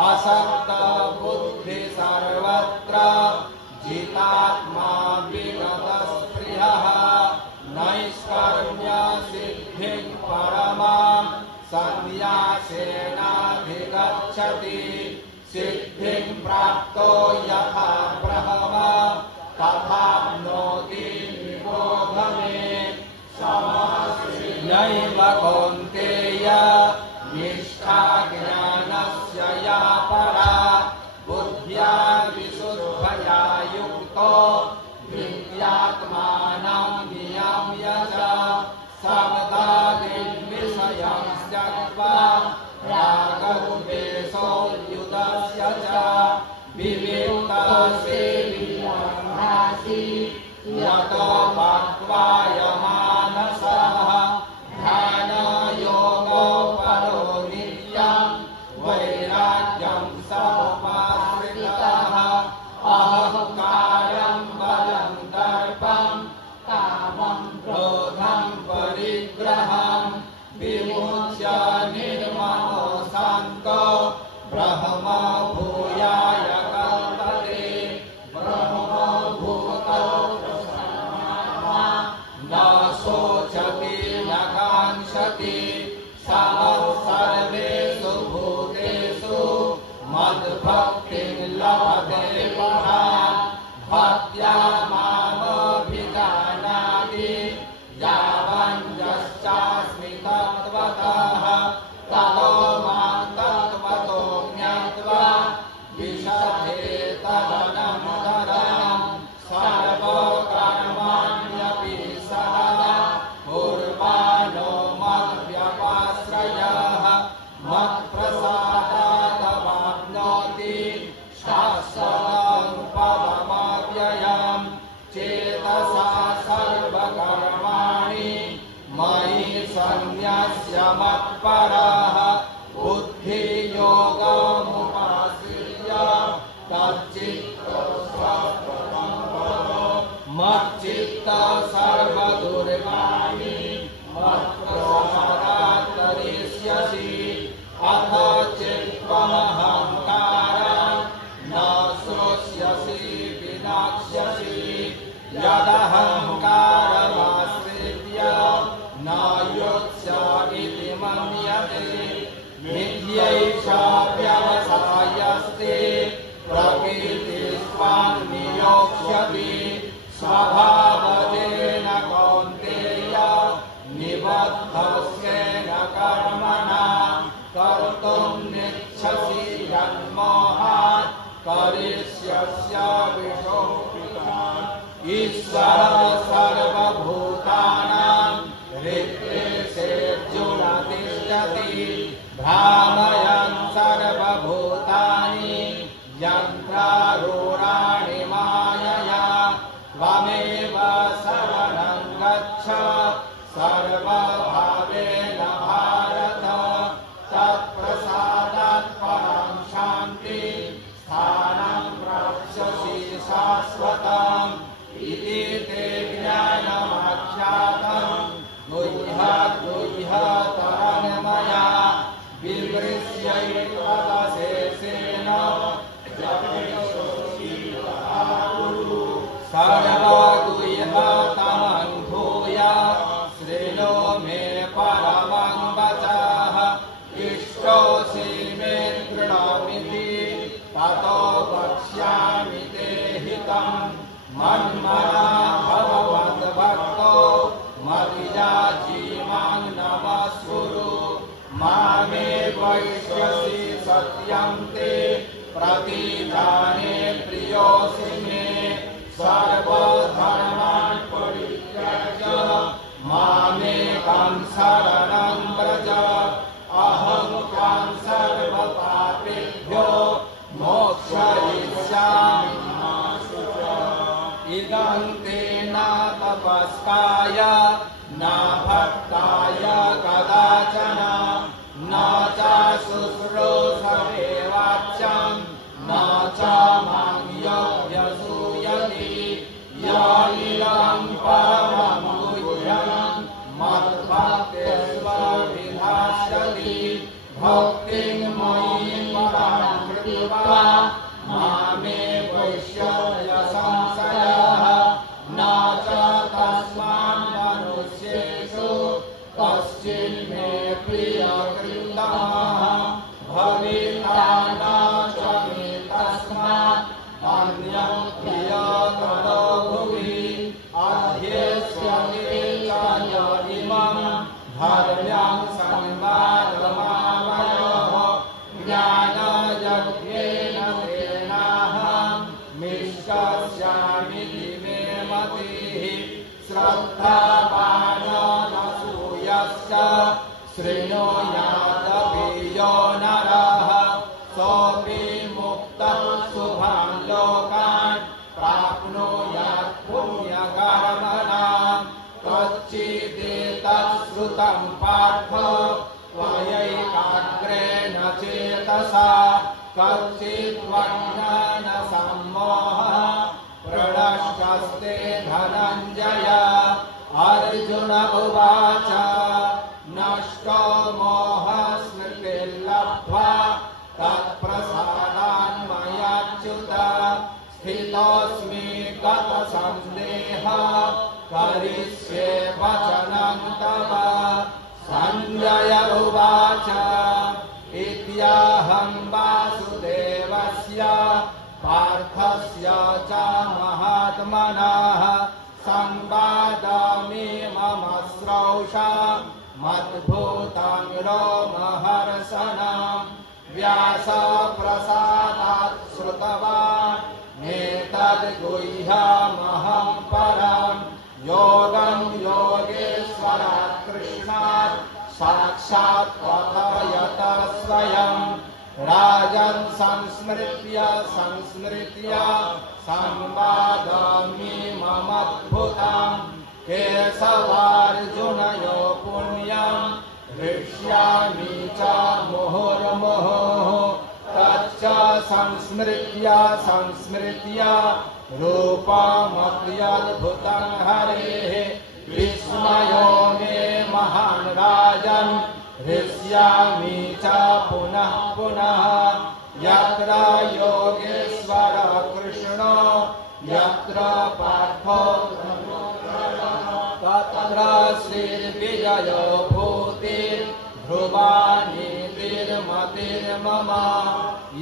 असक्तबुद्धि सर्वत्र जितात्मा विगतस्पृहः नैष्कर्म्यसिद्धिं परमां सन्न्यासेनाधिगच्छति सिद्धिं प्राप्तो यथा ब्रह्म तथाप्नोति निबोध मे नैव कौन्तेय निष्ठा ज्ञानस्य या परा बुद्ध्या विशुद्धया युक्तो विद्यात्मानं नियम्य च शब्दादिविषयं त्यक्त्वा रागद्वेषौ युधस्य च विविक्तसेवियन्नासि यतो भक्त्वायमानसः ध्यानयोगो परो नित्यं वैराग्यं समुपाश्रितः अहंकारं बलं दर्पं कामं क्रोधं परिग्रहं विमुच्य निर्ममो शान्तो ब्रह्मभूयाय कल्पते ब्रह्मभूतो प्रसन्नात्मा न शोचति न काङ्क्षति समः सर्वेषु भूतेषु मद्भक्तिं लभते पराम् भक्त्या मामभिजानाति यावञ्जश्चास्मि तत्त्वतः ततो मां तत्त्वतो ज्ञात्वा विशते तदनन्तरं सर्वकर्माण्यपि सदा कुर्वाणो मद्व्यपाश्रयः मत्प्रसादादवाप्नोति शाश्वतं पदमव्ययम् चेतसा सर्वकर्माणि मयि सन्न्यस्य मत्परः बुद्धियोगमुपाश्रित्य मच्चित्तः सर्वदुर्गाणि मत्प्रसादात् तरिष्यसि अथ चित्त्वमहङ्कारं न श्रोष्यसि विनाक्ष्यसि यदहङ्कारमाश्रित्य न योत्स्य इति मन्यते मिथ्यैषा व्यवसायस्ते प्रकृतिस्त्वां नियोक्ष्यति स्वभावजेन कौन्तेय निबद्धस्येन कर्मणा कर्तुं नेच्छसि यन्मोहात् करिष्यस्य विषोऽपितान् ईश्वरः सर्वभूतानां हृद्देशेऽर्जुन तिष्ठति भ्रामयन् सर्वभूतानि यन्त्रारूढानि मायया त्वमेव शरणं गच्छ सर्वभावेन भारत तत्प्रसादात् परं शान्ति स्थानं प्राप्स्यसि शाश्वतम् इति ते ज्ञानमाख्यातं गुह्यतरं मया विवृश्यैतदशेषेण सर्वगुह्यतमनुभूय शृणु मे परमं वचः इष्टोऽसि मे दृढमिति ततो वक्ष्यामि ते हितम् मन्मना भवद्भक्तो मद्याजी मां नमस्कुरु मामे वैष्यसि सत्यं ते प्रतिजाने प्रियोऽसि मे सर्वधर्मान् परित्यज्य मामेकं शरणं तिरस्काय न भक्ताय कदाचन न च शुश्रूषवे वाच्यं न च मां योऽभ्यसूयति य इदं परमं गुह्यं मद्भक्तेष्वभिलाषति भक्तिं मयि परां कृत्वा मामे पश्यय संशयः न च तस्मान् मनुष्येषु कश्चिन्मे प्रियकृतमः भविता न च मे तस्मात् अन्यं प्रियतरो भुवि अध्येष्यते च इमं धर्म्यं संवादमावयोः ज्ञानयज्ञेन तेनाहं मिष्यस्यामिति मे मतिः श्रद्धावानसूयश्च शृणुयादपि यो नरः सोऽपि मुक्तः शुभान् लोकान् प्राप्नुयात् पुण्यकर्मणां कच्चिदेतत् श्रुतं पार्थ त्वयैकाग्रेण चेतसा कच्चिद्वह्न सम्मोहः प्रणष्टस्ते धनञ्जय अर्जुन उवाच नष्टो मोहस्मृतिर्लब्ध्वा तत्प्रसादान् मयाच्युत स्थितोऽस्मि गतसन्देहः करिष्ये वचनं तव सञ्जय उवाच इत्याहं वासुदेवस्य पार्थस्य च महात्मनः संवादामि मम श्रौषा मद्भूतं रोमहर्षणं व्यासप्रसादात् श्रुतवान् एतद्गुह्यमहं परं योगं योगेश्वरात् कृष्णात् साक्षात् कथयत स्वयं राजन् संस्मृत्य संवादामि ममद्भुतं केशवार्जुनयो पुण्यं हृष्यामि च मुहुर्मुहुः तच्च संस्मृत्य रूपमप्यद्भुतं हरेः विस्मयो मे महान् राजन् हृष्यामि च पुनः पुनः यत्र योगेश्वर कृष्णो यत्र पार्थो तत्र श्रीर्विजयो भूतिर्ध्रुवा नीतिर्मतिर्मम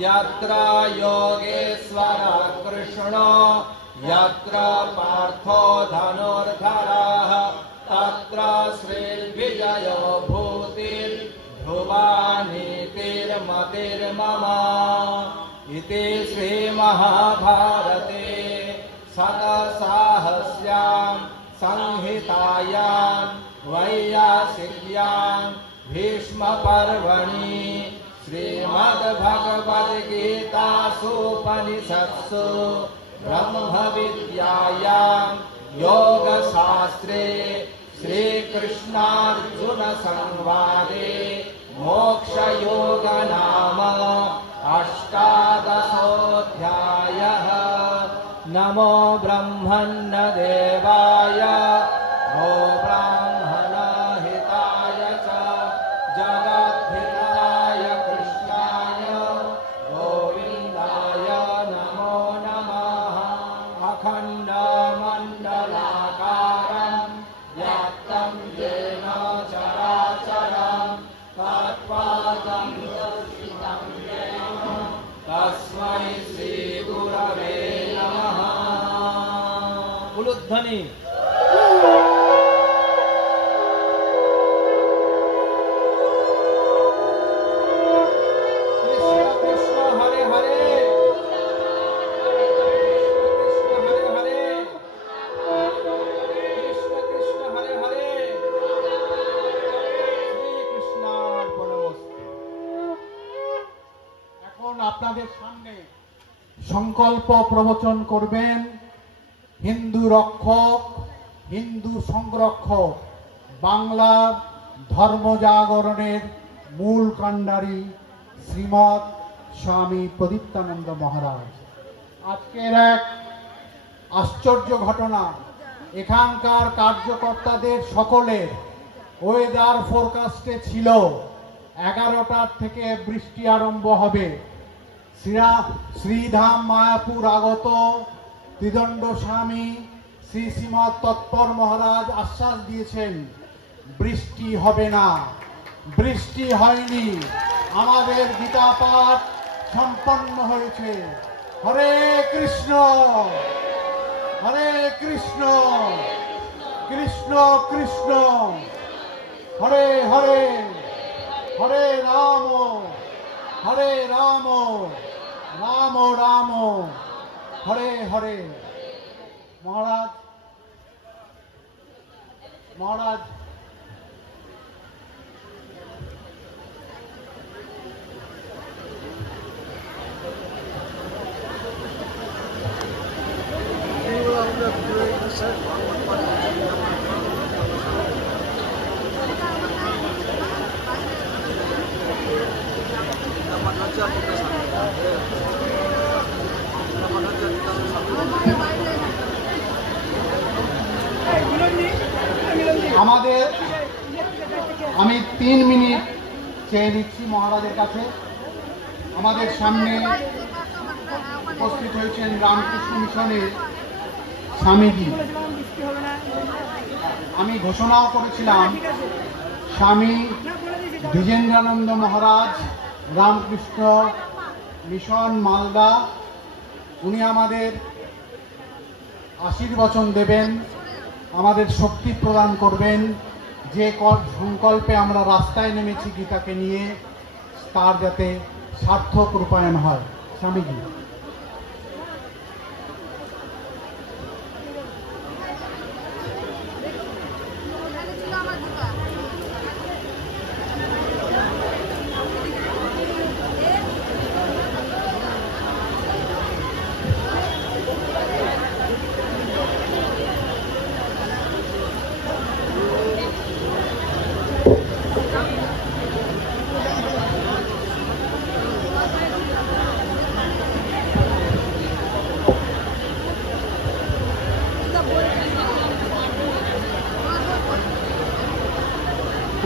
यत्र योगेश्वर कृष्णो यत्र पार्थो धनुर्धरः तत्र श्रीर्विजयो भूतिर्ध्रुवा नीतिर्मतिर्मम इति श्रीमहाभारते शतसाहस्र्यां संहितायां वैयासिक्यां भीष्मपर्वणि श्रीमद्भगवद्गीतासूपनिषत्सु ब्रह्मविद्यायां योगशास्त्रे श्रीकृष्णार्जुनसंवादे मोक्षयोग नाम अष्टादशोऽध्यायः। नमो ब्रह्मण्य देवाय गो ब्राह्मणहिताय च जगद्धिताय कृष्णाय गोविन्दाय नमो नमः। अखण्डमण्डलाकारं व्याप्तं येन चराचरं तत्पदं दर्शितं येन तस्मै श्रीगुरवे नमः। उलुध्वनि कृष्ण कृष्ण हरे हरे कृष्ण हरे हरे कृष्ण कृष्ण हरे हरे श्री कृष्णार्पणमस्तु। এখন আপনাদের সামনে সংকল্প প্রবচন করবেন হিন্দু রক্ষক হিন্দু সংরক্ষক, বাংলার ধর্মজাগরণের মূল কাণ্ডারী শ্রীমৎ স্বামী প্রদীপ্তানন্দ মহারাজ। আজকের এক আশ্চর্য ঘটনা, এখানকার কার্যকর্তাদের সকলের ওয়েদার ফোরকাস্টে ছিল 11টার থেকে বৃষ্টি আরম্ভ হবে। শ্রীধাম মায়াপুর আগত ত্রিদণ্ড স্বামী শ্রী শ্রীমৎ তৎপর মহারাজ আশ্বাস দিয়েছেন বৃষ্টি হবে না। বৃষ্টি হয়নি, আমাদের গীতা পাঠ সম্পন্ন হয়েছে। হরে কৃষ্ণ, হরে কৃষ্ণ, কৃষ্ণ কৃষ্ণ হরে হরে, হরে রাম, হরে রাম, রাম রাম হরে হরে। মহারাজ, মহারাজ আমাদের, আমি 3 মিনিট চেয়ে নিচ্ছি মহারাজের কাছে। আমাদের সামনে উপস্থিত হয়েছেন রামকৃষ্ণ মিশনের স্বামীজি। আমি ঘোষণাও করেছিলাম স্বামী দ্বিজেন্দ্রানন্দ মহারাজ, রামকৃষ্ণ মিশন মালদা, উনি আমাদের আশীর্বচন দেবেন, আমাদের শক্তি প্রদান করবেন। যে সংকল্পে আমরা রাস্তায় নেমেছি গীতাকে নিয়ে, তার যাতে সার্থক রূপায়ণ হয়। স্বামীজি।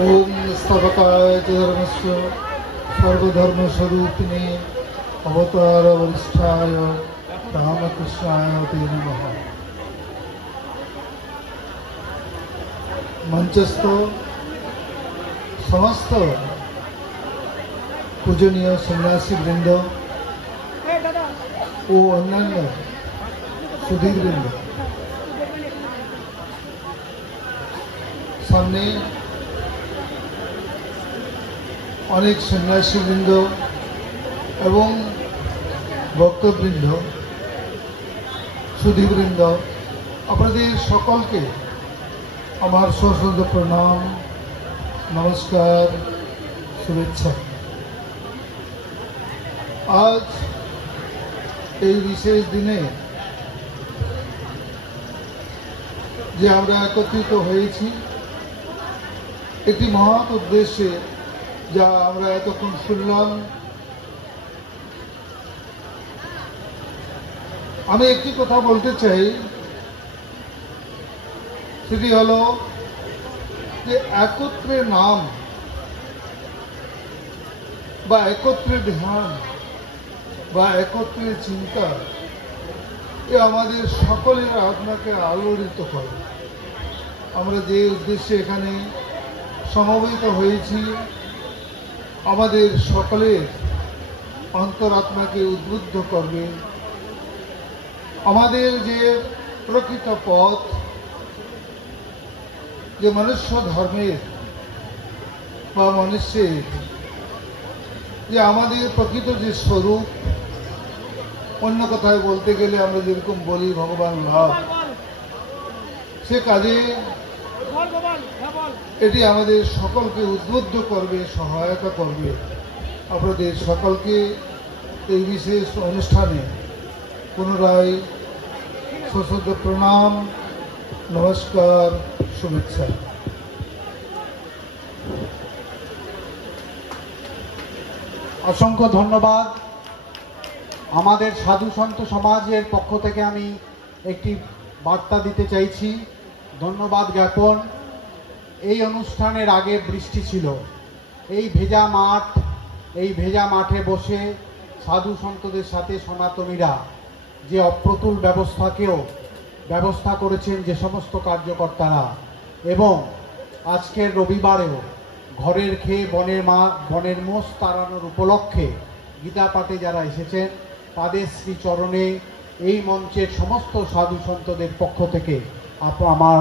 ओम स्तवकाय धर्मस्य सर्वधर्मस्वरूपिणे अवतार वरिष्ठाय रामकृष्णाय ते नमः। मंचस्थ समस्त पूजनीय सन्यासी वृंद ও অন্যান্য সুধীবৃন্দ, সামনে অনেক সন্ন্যাসীবৃন্দ এবং ভক্তবৃন্দ, সুধীবৃন্দ, আপনাদের সকলকে আমার সশ্রদ্ধ প্রণাম, নমস্কার, শুভেচ্ছা। আজ এই বিশেষ দিনে যে আমরা একত্রিত হয়েছি একটি মহৎ উদ্দেশ্যে, যা আমরা এতক্ষণ শুনলাম। আমি একটি কথা বলতে চাই, সেটি হলো যে একত্রে নাম বা একত্রে ধ্যান বা একত্রে চিন্তা, এ আমাদের সকলের আত্মাকে আলোড়িত করে। আমরা যে উদ্দেশ্যে এখানে সমবেত হয়েছি, আমাদের সকলের অন্তরাত্মাকে উদ্বুদ্ধ করবে। আমাদের যে প্রকৃত পথ, যে মনুষ্য ধর্মের বা মনুষ্যের যে আমাদের প্রকৃত যে স্বরূপ, অন্য কথায় বলতে গেলে আমরা যেরকম বলি ভগবান লাভ, সে কাজে এটি আমাদের সকলকে উদ্বুদ্ধ করবে, সহায়তা করবে। আপনাদের সকলকে এই বিশেষ অনুষ্ঠানে পুনরায় সশ্রদ্ধ প্রণাম নমস্কার, শুভেচ্ছা। অসংখ্য ধন্যবাদ। আমাদের সাধু সন্ত সমাজের পক্ষ থেকে আমি একটি বার্তা দিতে চাইছি, ধন্যবাদ জ্ঞাপন। এই অনুষ্ঠানের আগে বৃষ্টি ছিল। এই ভেজা মাঠে বসে সাধু সন্তদের সাথে সনাতনীরা যে অপ্রতুল ব্যবস্থা করেছেন যে সমস্ত কার্যকর্তারা, এবং আজকের রবিবারেও ঘরের খেয়ে বনের মোষ তাড়ানোর উপলক্ষে গীতা পাঠে যারা এসেছেন তাদের শ্রীচরণে এই মঞ্চের সমস্ত সাধু সন্তদের পক্ষ থেকে আমার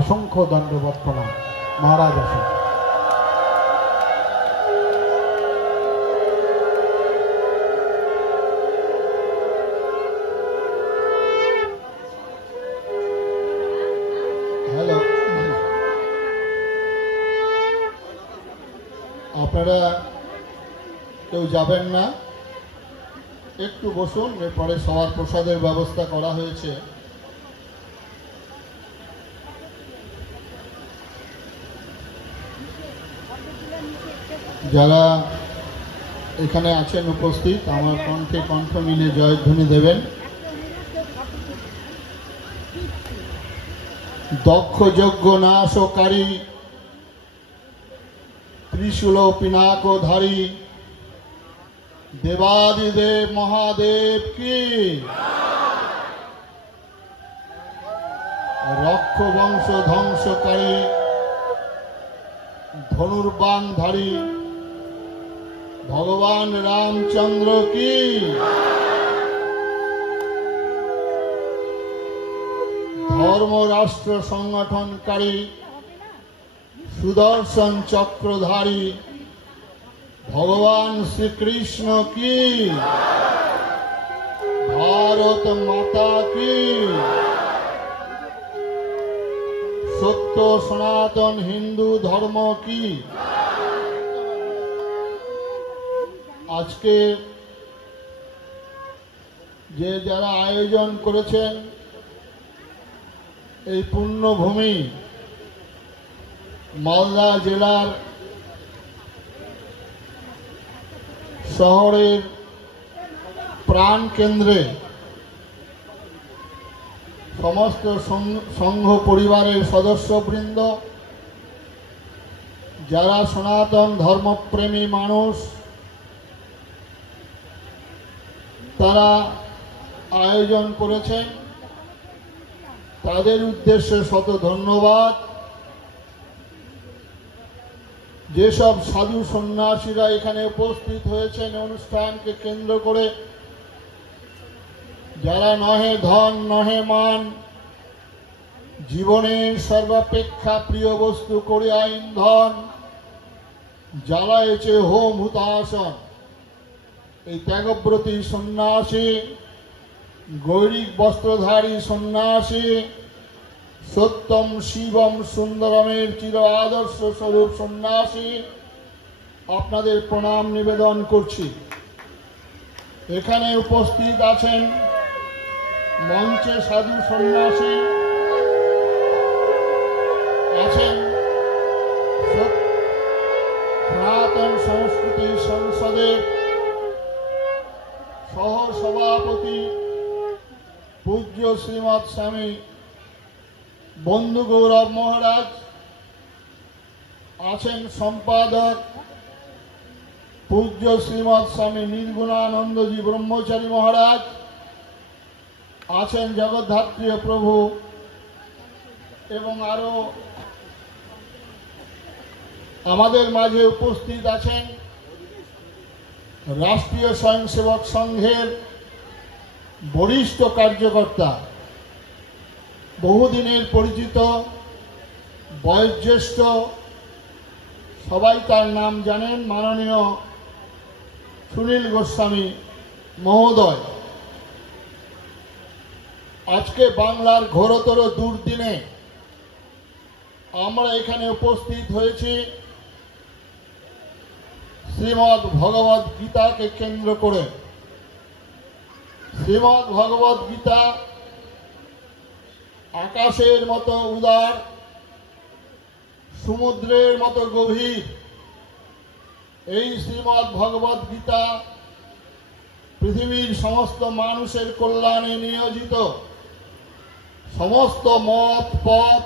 অসংখ্য দণ্ডবত প্রণাম। মহারাজ আসুন। হ্যালো, আপনারা কেউ যাবেন না, একটু বসুন, এরপরে সবার প্রসাদের ব্যবস্থা করা হয়েছে। যারা এখানে আছেন উপস্থিত, আমার কণ্ঠে কণ্ঠ মিলে জয়ধ্বনি দেবেন। দক্ষ যজ্ঞ নাশকারী, ত্রিশূল পিনাকধারী দেবাদিদেব মহাদেব কি, রক্ষ বংশ ধ্বংসকারী ধনুর্বাণধারী ভগবান রামচন্দ্র কি, ধর্ম রাষ্ট্র সংগঠনকারী সুদর্শন চক্রধারী ভগবান শ্রীকৃষ্ণ কি, ভারত মাতা কি, সত্য সনাতন হিন্দু ধর্ম কি। আজকে যে যারা আয়োজন করেছেন এই পুণ্যভূমি মালদা জেলার শহরের প্রাণ কেন্দ্রে সমস্ত সংঘ পরিবারের সদস্যবৃন্দ, যারা সনাতন ধর্মপ্রেমী মানুষ, তারা আয়োজন করেছেন, তাদের উদ্দেশ্যে শত ধন্যবাদ। যেসব সাধু সন্ন্যাসীরা এখানে উপস্থিত হয়েছেন অনুষ্ঠানকে কেন্দ্র করে, যারা নহে ধন নহে মান, জীবনের সর্বাপেক্ষা প্রিয় বস্তু করে ইন্ধন, জ্বালায়েছে হোম হুতাসন, এই ত্যাগব্রতী সন্ন্যাসী, গৈরিক বস্ত্রধারী সন্ন্যাসী, সত্যম শিবম সুন্দরমের চির আদর্শ স্বরূপ সন্ন্যাসী, আপনাদের প্রণাম নিবেদন করছি। এখানে উপস্থিত আছেন মঞ্চে সাধু সন্ন্যাসী, আছেন সনাতন সংস্কৃতি সংসদের সহ সভাপতি পূজ্য শ্রীমৎ স্বামী বন্ধু গৌরব মহারাজ, আছেন সম্পাদক পূজ্য শ্রীমৎ স্বামী নির্গুণানন্দজি ব্রহ্মচারী মহারাজ, আছেন জগদ্ধাত্রী প্রভু, এবং আরো আমাদের মাঝে উপস্থিত আছেন রাষ্ট্রীয় স্বয়ংসেবক সংঘের বরিষ্ঠ কার্যকর্তা, বহুদিনের পরিচিত, বয়োজ্যেষ্ঠ, সবাই তার নাম জানেন, মাননীয় সুনীল গোস্বামী মহোদয়। আজকে বাংলার ঘোরতর দুর্দিনে আমরা এখানে উপস্থিত হয়েছি শ্রীমদ্ ভগবদ গীতাকে কেন্দ্র করে। শ্রীমদ্ ভগবদ গীতা আকাশের মতো উদার, সমুদ্রের মতো গভীর এই শ্রীমদ্ ভগবদ গীতা পৃথিবীর সমস্ত মানুষের কল্যাণে নিয়োজিত। সমস্ত মত পথ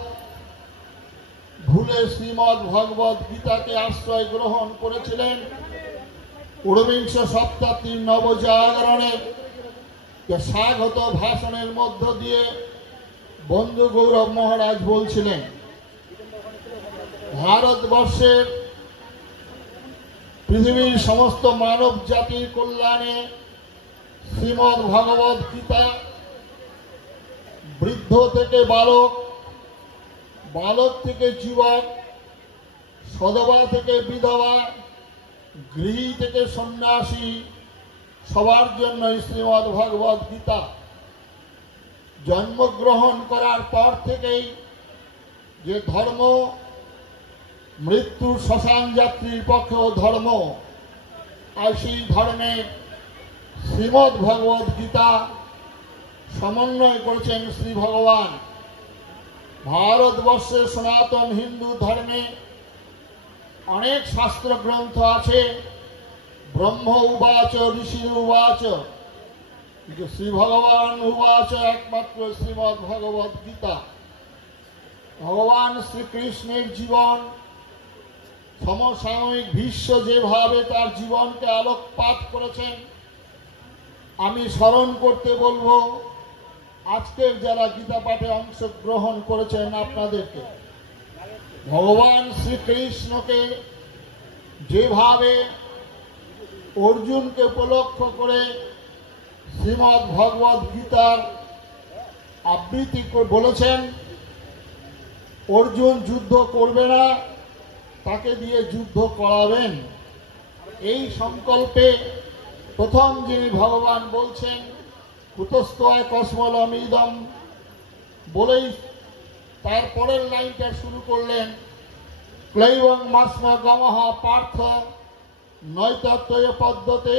ভুলে শ্রীমদ্ ভগবদ গীতাকে আশ্রয় গ্রহণ করেছিলেন। ঊনবিংশ শতাব্দীর নবজাগরণে স্বাগত ভাষণের মধ্য দিয়ে বন্ধু গৌরব মহারাজ বলছিলেন, ভারতবর্ষের পৃথিবীর সমস্ত মানব জাতির কল্যাণে শ্রীমদ্ ভগবদ গীতা বৃদ্ধ থেকে বালক, বালক থেকে যুবক, সধবা থেকে বিধবা, গৃহী থেকে সন্ন্যাসী, সবার জন্য শ্রীমদ্ ভগবদ গীতা। জন্মগ্রহণ করার পর থেকেই যে ধর্ম মৃত্যুর শ্মশান যাত্রীর পক্ষেও ধর্ম, আর সেই ধর্মে শ্রীমদ্ ভগবদ গীতা সমন্বয় করেছেন শ্রী ভগবান। ভারতবর্ষের সনাতন হিন্দু ধর্মে অনেক শাস্ত্র গ্রন্থ আছে। ব্রহ্ম উবাচ, ঋষি উবাচ, কিন্তু শ্রী ভগবান উবাচ একমাত্র শ্রীমদ্ ভগবদ গীতা। ভগবান শ্রীকৃষ্ণের জীবন, সমসাময়িক বিশ্ব যেভাবে তার জীবনকে আলোকপাত করেছেন, আমি স্মরণ করতে বলবো আজকের যারা গীতা পাঠে অংশগ্রহণ করেছেন আপনাদেরকে। ভগবান শ্রীকৃষ্ণকে যেভাবে অর্জুনকে উপলক্ষ করে শ্রীমদ্ ভগবদ গীতার আবৃত্তি বলেছেন, অর্জুন যুদ্ধ করবে না, তাকে দিয়ে যুদ্ধ করাবেন। এই সংকল্পে প্রথম যিনি ভগবান বলছেন কুতস্তয় কসমলমিদম বলেই তারপরের লাইনটা শুরু করলেন, ক্লৈবং মাস্ম গমঃ পার্থ নৈতত্ত্বয় পদ্ধতে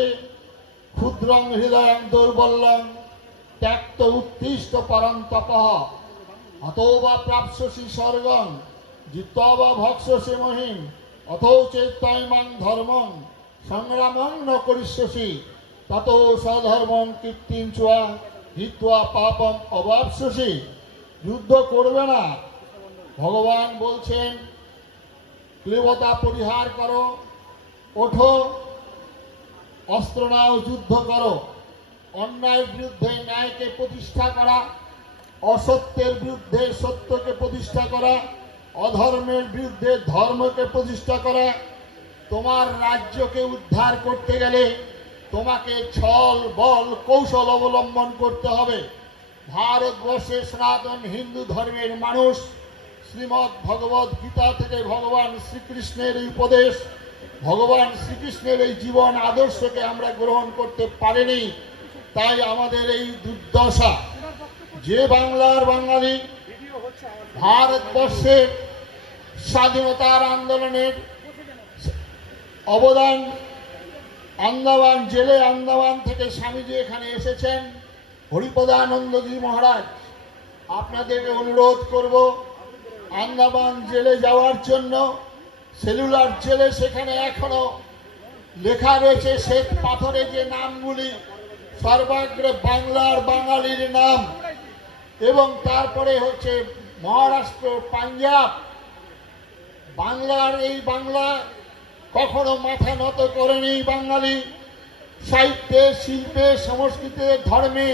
ক্ষুদ্রং হৃদয়ং দৌর্বল্যং ত্যক্ত উত্তিষ্ঠ পরং তপঃ অতো বা প্রাপ্স্যসি স্বর্গং জিত্বা বা ভক্ষ্যসি মহিম অথো চেত্তয়মাং ধর্মং সংগ্রামং ন করিষ্যসি ততো স্বধর্মং কীর্তিং চ্বা হিত্বা পাপম অবাপ্স্যসি। যুদ্ধ করবে না, ভগবান বলছেন ক্লীবতা পরিহার করো, ওঠো, অস্ত্র নাও, যুদ্ধ করো। অন্যায়ের বিরুদ্ধে ন্যায়কে প্রতিষ্ঠা করা, অসত্যের বিরুদ্ধে সত্যকে প্রতিষ্ঠা করা, অধর্মের বিরুদ্ধে ধর্মকে প্রতিষ্ঠা করা। তোমার রাজ্যকে উদ্ধার করতে গেলে তোমাকে ছল বল কৌশল অবলম্বন করতে হবে। ভারতবর্ষের সনাতন হিন্দু ধর্মের মানুষ শ্রীমদ্ ভগবদ গীতা থেকে ভগবান শ্রীকৃষ্ণের এই উপদেশ, ভগবান শ্রীকৃষ্ণের এই জীবন আদর্শকে আমরা গ্রহণ করতে পারিনি। তাই আমাদের এই দুর্দশা। যে বাংলার বাঙালি ভারতবর্ষের স্বাধীনতার আন্দোলনের অবদান, আন্দামান জেলে, আন্দামান থেকে স্বামীজি এখানে এসেছেন, হরিপদানন্দজি মহারাজ, আপনাদেরকে অনুরোধ করব আন্দামান জেলে যাওয়ার জন্য। সেলুলার জেলে সেখানে এখনো লেখা রয়েছে শ্বেত পাথরে যে নামগুলি, সর্বাগ্রে বাংলার বাঙালির নাম, এবং তারপরে হচ্ছে মহারাষ্ট্র, পাঞ্জাব। বাংলার এই বাংলা কখনো মাথা নত করেনি। বাঙালি সাহিত্যে, শিল্পে, সংস্কৃতিতে, ধর্মে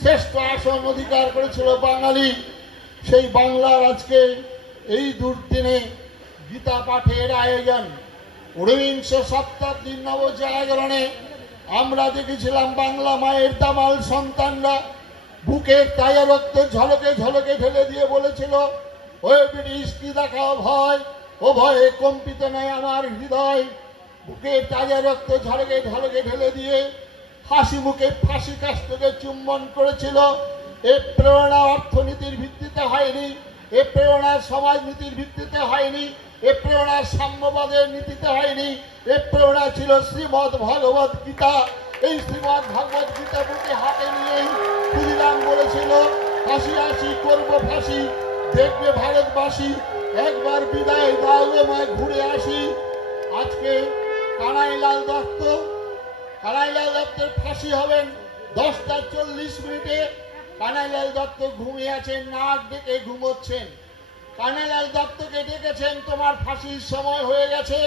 শ্রেষ্ঠ আসন অধিকার করেছিল বাঙালি। সেই বাংলার আজকে এই দুর্দিনে গীতা পাঠের আয়োজন। ঊনবিংশ শতাব্দীর নবজাগরণে আমরা দেখেছিলাম বাংলা মায়ের দামাল সন্তানরা বুকের তাজা রক্ত ঝলকে ঝলকে ঢেলে দিয়ে বলেছিল, ওই ব্রিটিশ কি দেখাও ভয়, ও ভয়ে কম্পিত নয় আমার হৃদয়। বুকের তাজা রক্ত ঝলকে ঝলকে ঢেলে দিয়ে হাসি মুখে ফাঁসি কাষ্ঠকে চুম্বন করেছিল। এ প্রেরণা অর্থনীতির ভিত্তিতে হয়নি, এ প্রেরণা সমাজনীতির ভিত্তিতে হয়নি, এ প্রেরণা সাম্যবাদের নীতিতে হয়নি। এ প্রেরণা ছিল শ্রীমদ্ ভগবদ গীতা। এই শ্রীমদ্ ভগবদ গীতা বুকে হাতে নিয়েই ক্ষুদিরাম বলেছিল, ফাঁসি আসি করবো ফাঁসি, দেখবে ভারতবাসী, একবার বিদায় দাও গো মা, ঘুরে আসি। আজকে কানাইলাল দত্তের ফাঁসি হবেন 10:40 কানাইলাল দত্ত ঘুমিয়ে আছেন, নাক ডেকে ঘুমোচ্ছেন। কানাইলাল দত্তকে ডেকেছেন, তোমার ফাঁসির সময় হয়ে গেছে,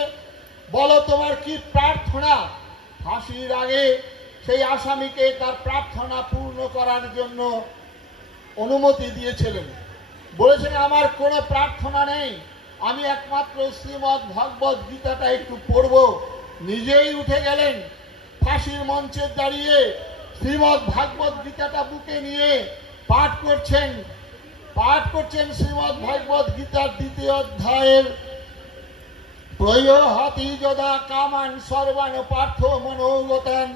বলো তোমার কি প্রার্থনা। ফাঁসির আগে সেই আসামিকে তার প্রার্থনা পূর্ণ করার জন্য অনুমতি দিয়েছিলেন। বলেছেন আমার কোনো প্রার্থনা নেই, আমি একমাত্র শ্রীমদ্ ভগবত গীতাটা একটু পড়ব। নিজেই উঠে গেলেন, ফাঁসির মঞ্চে দাঁড়িয়ে শ্রীমদ্ ভাগবত গীতাটা বুকে নিয়ে পাঠ করছেন শ্রীমদ্ ভাগবত গীতার 2য় অধ্যায়ের প্রয়োহাতি যদা কামান সর্বান পার্থ মনোগতান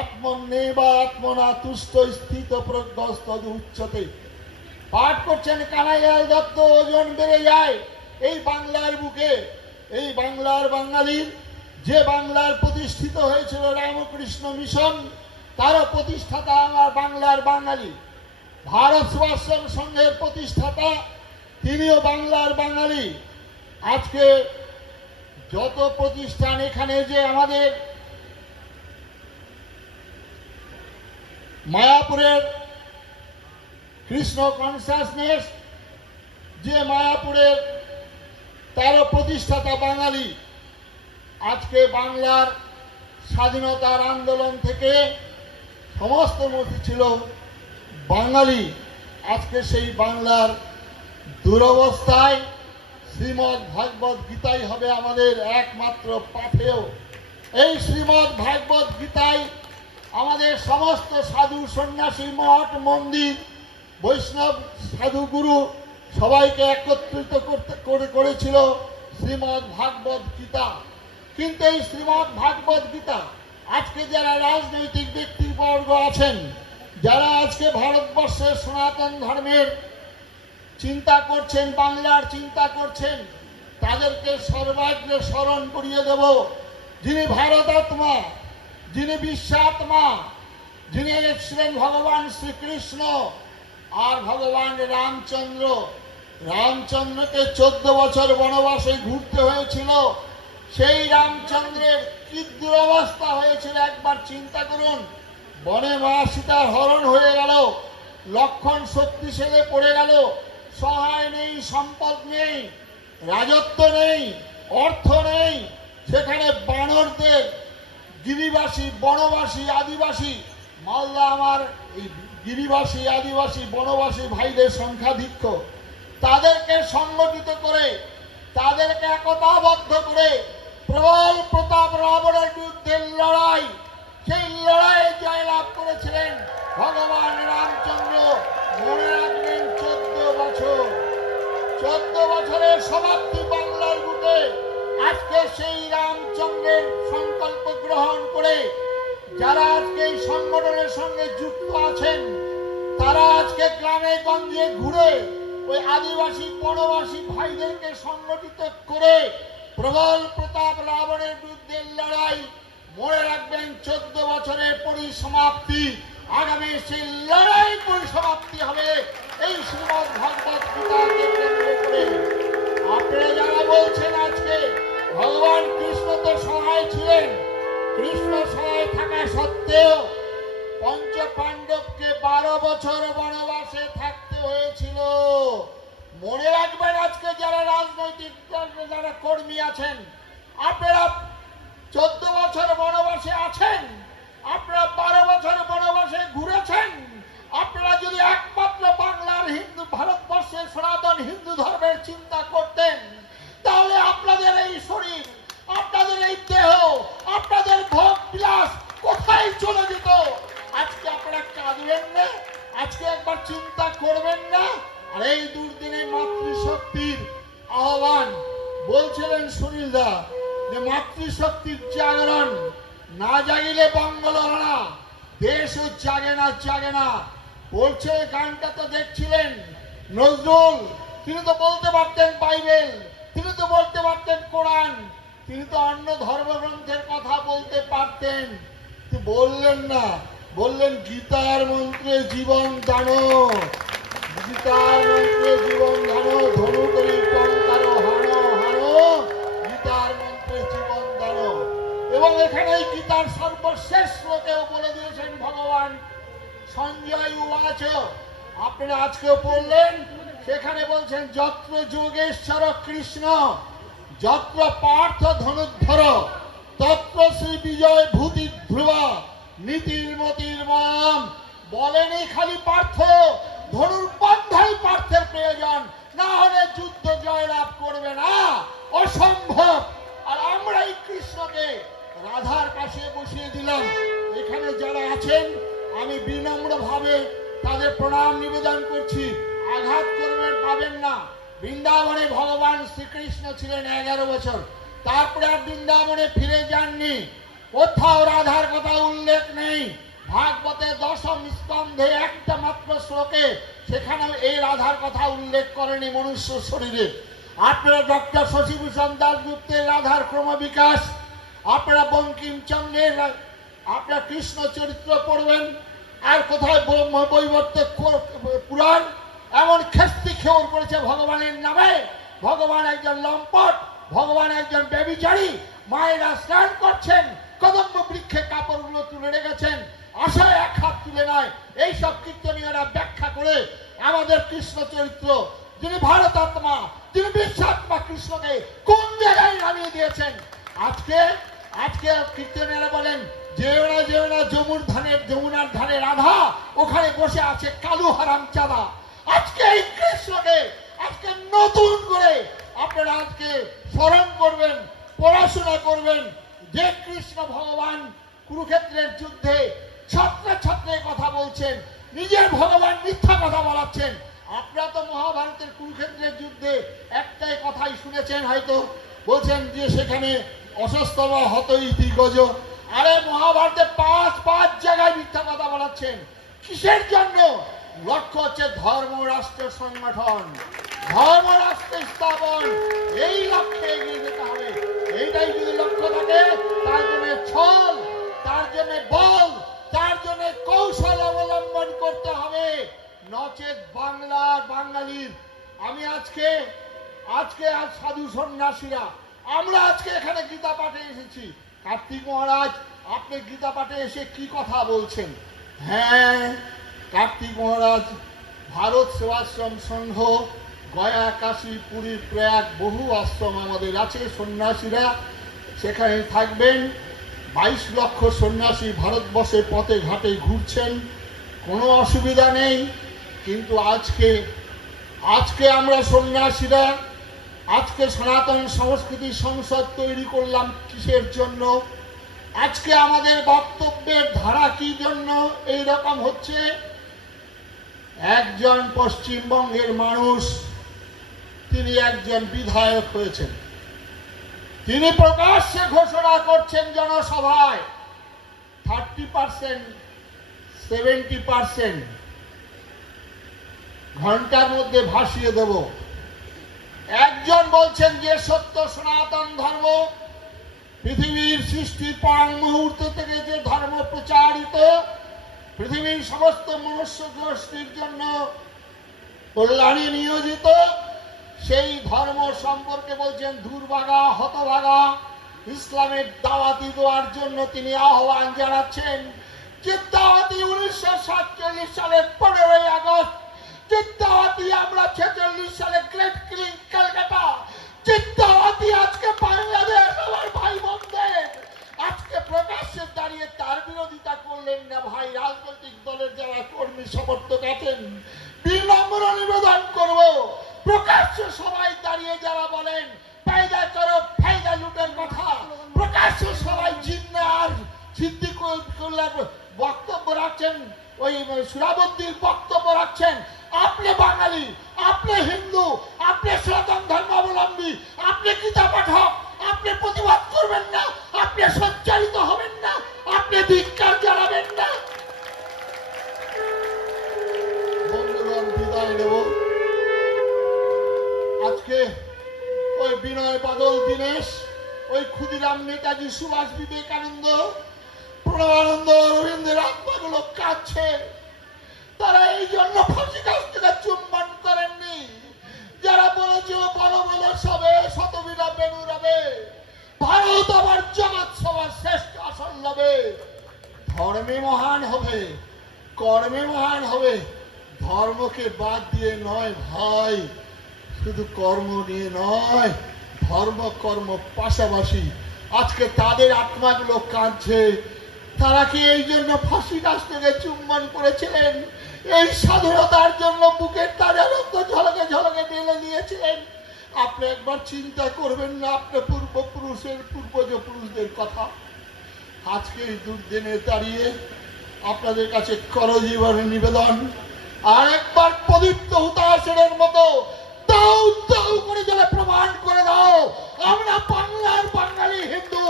আত্মন্যেবা আত্মনা তুষ্ট স্থিত প্রজ্ঞস্তদ উচ্চতে। পাঠ করছেন কানাইলাল দত্ত। ওজন বেড়ে যায় এই বাংলার বুকে, এই বাংলার বাঙালির, যে বাংলার প্রতিষ্ঠিত হয়েছিল রামকৃষ্ণ মিশন, তারও প্রতিষ্ঠাতা আমার বাংলার বাঙালি। ভারত সেবাশ্রম সংঘের প্রতিষ্ঠাতা, তিনিও বাংলার বাঙালি। আজকে যত প্রতিষ্ঠান এখানে, যে আমাদের মায়াপুরের কৃষ্ণ কনসাসনেস, যে মায়াপুরের, তারও প্রতিষ্ঠাতা বাঙালি। আজকে বাংলার স্বাধীনতার আন্দোলন থেকে সমস্ত মূর্তি ছিল বাঙালি। আজকে সেই বাংলার দুরবস্থায় শ্রীমদ্ ভাগবত গীতাই হবে আমাদের একমাত্র পাথেয়। এই শ্রীমদ্ ভাগবত গীতাই আমাদের সমস্ত সাধু সন্ন্যাসী, মঠ মন্দির, বৈষ্ণব সাধুগুরু সবাইকে একত্রিত করেছিল শ্রীমদ্ ভাগবত গীতা। কিন্তু এই শ্রীমদ্ ভাগবত গীতা আজকে যারা রাজনৈতিক ব্যক্তিবর্গ আছেন, যারা আজকে ভারতবর্ষের সনাতন ধর্মের চিন্তা করছেন, বাংলার চিন্তা করছেন, তাদেরকে সর্বাগ্রে স্মরণ করিয়ে দেব, যিনি ভারতাত্মা, যিনি বিশ্বাত্মা, যিনি ছিলেন ভগবান শ্রীকৃষ্ণ আর ভগবান রামচন্দ্র। রামচন্দ্রকে 14 বছর বনবাসে ঘুরতে হয়েছিল। সেই রামচন্দ্রের কি দুরবস্থা হয়েছিল একবার চিন্তা করুন। বনে মা সীতার হরণ হয়ে গেল, লক্ষণ শক্তিশালী পড়ে গেল, সহায় নেই, সম্পদ নেই, রাজত্ব নেই, অর্থ নেই। সেখানে বানরদের, গিরিবাসী, বনবাসী, আদিবাসী, মালদা আমার এই গিরিবাসী, আদিবাসী, বনবাসী ভাইদের সংখ্যাধিক্য, তাদেরকে সংগঠিত করে, তাদেরকে একতাবদ্ধ করে প্রবল প্রতাপ রাবণের বিরুদ্ধে লড়াই, সেই লড়াইয়ে জয়লাভ করেছিলেন ভগবান রামচন্দ্র। মনে রাখবেন 14 বছরের সমাপ্তি বাংলার বুকে। আজকে সেই রামচন্দ্রের সংকল্প গ্রহণ করে যারা আজকে এই সংগঠনের সঙ্গে যুক্ত আছেন, তারা আজকে গ্রামে গঞ্জে ঘুরে ওই আদিবাসী বনবাসী ভাইদেরকে সংগঠিত করে প্রবল প্রতাপ রাবণের বিরুদ্ধে লড়াই। মনে রাখবেন 14 বছরের পরিসমাপ্তি, আগামী সেই লড়াই পরিসমাপ্তি হবে এই শ্রীমদ্ ভাগবত গীতাকে কেন্দ্র করে। আপনারা যারা বলছেন আজকে ভগবান কৃষ্ণ তো সহায় ছিলেন, কৃষ্ণ সহায় থাকা সত্ত্বেও পঞ্চ পাণ্ডবকে 12 বছর বনবাসে থাকতে হয়েছিল। মনে রাখবেন আজকে যারা রাজনৈতিক যারা কর্মী আছেন, আপনারা 14 বছর বনবাসে আছেন, আপনারা 12 বছর বনবাসে ঘুরেছেন। আপনারা যদি একমাত্র বাংলার হিন্দু, ভারতবর্ষের সনাতন হিন্দু ধর্মের চিন্তা করতেন, তাহলে আপনাদের এই শরীর, আপনাদের এই দেহ, আপনাদের ভোগ বিলাস কোথায় চলে যেত? আজকে আপনারা কাঁদবেন না? আজকে একবার চিন্তা করবেন না? আর এই দুর্দিনে মাতৃশক্তির আহ্বান বলছিলেন সুনীলদা, যে মাতৃশক্তির জাগরণ না জাগিলে বঙ্গল হারা, দেশও জাগে না। বলছে গানটা তো দেখছিলেন নজরুল, তিনি তো বলতে পারতেন বাইবেল, তিনি তো বলতে পারতেন কোরআন, তিনি তো অন্য ধর্মগ্রন্থের কথা বলতে পারতেন, বললেন না। বললেন গীতার মন্ত্রে জীবন দানো, গীতার মন্ত্রে জীবন ধানো, ধনু করি টঙ্কার হানো হানো, গীতার মন্ত্রে জীবন দানো। এবং এখানে গীতার সর্বশেষ শ্লোকেও বলে দিয়েছেন ভগবান সঞ্জয় উবাচ, আপনারা আজকেও পড়লেন, সেখানে বলছেন যত্র যোগেশ্বর কৃষ্ণ যত্র পার্থ ধনুর্ধর তত্র শ্রী বিজয় ভূতি ধ্রুব নীতির মতির মাম। বলেনি খালি পার্থ, ধনুর পন্থাই পার্থের প্রয়োজন, না হলে যুদ্ধ জয়লাভ করবে না, অসম্ভব। আর আমরা এই কৃষ্ণকে রাধার পাশে বসিয়ে দিলাম। এখানে যারা আছেন আমি বিনম্র ভাবে তাদের প্রণাম নিবেদন করছি, আঘাত করবেন পাবেন না। বৃন্দাবনে ভগবান শ্রীকৃষ্ণ ছিলেন 11 বছর, তারপরে আর বৃন্দাবনে ফিরে যাননি। কোথাও রাধার কথা উল্লেখ নেই। ভাগবতে 10ম স্কন্ধে একটা মাত্র শ্লোকে সেখানে এই রাধার কথা উল্লেখ করেনি মনুষ্য শরীরে। আপনারা ডক্টর শশীভূষণ দাশগুপ্তের রাধার ক্রমবিকাশ, আপনারা বঙ্কিমচন্দ্রের আপনারা কৃষ্ণ চরিত্র পড়বেন, আর কোথায় বৈবর্তক পুরাণ এমন খেস্তি খেউর করেছে ভগবানের নামে। ভগবান একজন লম্পট, ভগবান একজন ব্যভিচারী। মায়েরা স্নান করছেন, কদম্ব বৃক্ষে কাপড়গুলো তুলে রেখেছেন, আশায় এক হাত তুলে নয়। এইসব কীর্তনীয়রা ব্যাখ্যা করে আমাদের কৃষ্ণ চরিত্র, যিনি ভারতাত্মা, যিনি বিশ্বাত্মা, কৃষ্ণকে কোন জায়গায় নামিয়ে দিয়েছেন। আজকে কীর্তনীয়রা বলেন যেও না যমুনার ধারে রাধা, ওখানে বসে আছে কালু হারাম চাঁদা। আজকে এই কৃষ্ণকে আজকে নতুন করে আপনারা আজকে স্মরণ করবেন, পড়াশোনা করবেন। যে কৃষ্ণ ভগবান কুরুক্ষেত্রের যুদ্ধে ছত্রে কথা বলছেন, নিজের ভগবান মিথ্যা কথা বলাচ্ছেন। আপনারা তো মহাভারতের কুরুক্ষেত্রের যুদ্ধে একটাই কথাই শুনেছেন হয়তো, বলছেন যে সেখানে অসস্তম হত ইতি গজ। আরে মহাভারতে পাঁচ জায়গায় মিথ্যা কথা বলাচ্ছেন। কিসের জন্য? লক্ষ্য হচ্ছে ধর্ম রাষ্ট্র সংগঠন, ধর্ম রাষ্ট্র স্থাপন। এই লক্ষ্যে এগিয়ে যেতে হবে। এইটাই যদি লক্ষ্য থাকে, তার জন্য ছল, তার জন্য বল, তার জন্য কৌশল অবলম্বন করতে হবে। নচেত বাঙালির আমি আজকে আজ সাধু সন্ন্যাসীরা আমরা আজকে এখানে গীতা পাঠে এসেছি। কার্তিক মহারাজ, আপনি গীতা পাঠে এসে কি কথা বলছেন? হ্যাঁ, কার্তিক মহারাজ, ভারত সেবাশ্রম সংঘ, গয়া, কাশী, পুরী, প্রয়াগ বহু আশ্রম আমাদের আছে। সন্ন্যাসীরা সেখানে থাকবেন। 22 লক্ষ সন্ন্যাসী ভারতবর্ষে পথে ঘাটে ঘুরছেন, কোনো অসুবিধা নেই। কিন্তু আজকে আমরা সন্ন্যাসীরা আজকে সনাতন সংস্কৃতি সংসদ তৈরি করলাম কিসের জন্য? আজকে আমাদের বক্তব্যের ধারা কি জন্য এই রকম হচ্ছে? একজন পশ্চিমবঙ্গের মানুষ, তিনি একজন বিধায়ক হয়েছেন, তিনি প্রকাশ্যে ঘোষণা করছেন জনসভায় 30%, 70% ঘন্টার মধ্যে ভাসিয়ে দেব। একজন বলছেন যে সত্য সনাতন ধর্ম, পৃথিবীর সৃষ্টির পর মুহূর্ত থেকে যে ধর্ম প্রচারিত, পৃথিবীর সমস্ত মনুষ্য গোষ্ঠীর জন্য কল্যাণে নিয়োজিত, সেই ধর্ম সম্পর্কে বলছেন দুর্ভাগা, হতভাগা। ইসলামের দাওয়াতি দেওয়ার জন্য তিনি আহ্বান জানাচ্ছেন। যে দাওয়াতি 1947 সালের 15ই আগস্ট, যে দাওয়াতি আমরা 46 সালে গ্রেট ক্লিন কলকাতা, যে দাওয়াতি আজকে বাংলাদেশ আমার ভাই বোনদের আজকে প্রকাশ্যে দাঁড়িয়ে তার বিরোধিতা করলেন না। ভাই, রাজনৈতিক দলের যারা কর্মী সমর্থক আছেন, বিনম্র নিবেদন করব, প্রকাশ্যে সবাই দাঁড়িয়ে যারা বলেন ফায়দা করো, ফায়দা লুটের কথা, প্রকাশ্যে সবাই জিন্না আর সিদ্দিকুল্লাহ বক্তব্য রাখছেন, ওই সুরাবদ্দির বক্তব্য রাখছেন। আপনি বাঙালি, আপনি হিন্দু, আপনি সনাতন ধর্মাবলম্বী, আপনি গীতা পাঠক, আপনি প্রতিবাদ করবেন না, আপনি সঞ্চারিত হবেন না, আপনি ধিক্কার জানাবেন না। বন্ধুগণ, বিদায় নেব। আজকে ওই বিনয় বাদল দীনেশ, ওই ক্ষুদিরাম নেতাজি, সুভাষ বিবেকানন্দ, প্রণবানন্দ, রবীন্দ্রের আত্মাগুলো কাঁদছে। তারা এই জন্য ফাঁসি গাছ থেকে চুম্বন করেননি যারা বলেছিল বলো বলো সবে শতবীরা বেনু রবে, ভারত আবার জগৎ সবার শ্রেষ্ঠ আসন লবে। ধর্মে মহান হবে, কর্মে মহান হবে। ধর্মকে বাদ দিয়ে নয় ভাই, শুধু কর্ম নিয়ে নয়, ধর্ম কর্ম পাশাপাশি। আজকে তাদের আত্মাগুলো কাঁদছে। তারা কি এই জন্য ফাঁসি গাছ থেকে চুম্বন করেছিলেন? এই স্বাধীনতার জন্য বুকের তাজা রক্ত ঝলকে ঝলকে ঢেলে দিয়েছিলেন। আপনি একবার চিন্তা করবেন না আপনার পূর্বপুরুষের পূর্বজ পুরুষদের কথা? আজকে এই দুর্দিনে দাঁড়িয়ে আপনাদের কাছে করজীবনের নিবেদন, আর একবার পবিত্র হুতাশনের মতো দাও দাও করে যারা প্রমাণ করে দাও আমরা বাংলার বাঙালি হিন্দু,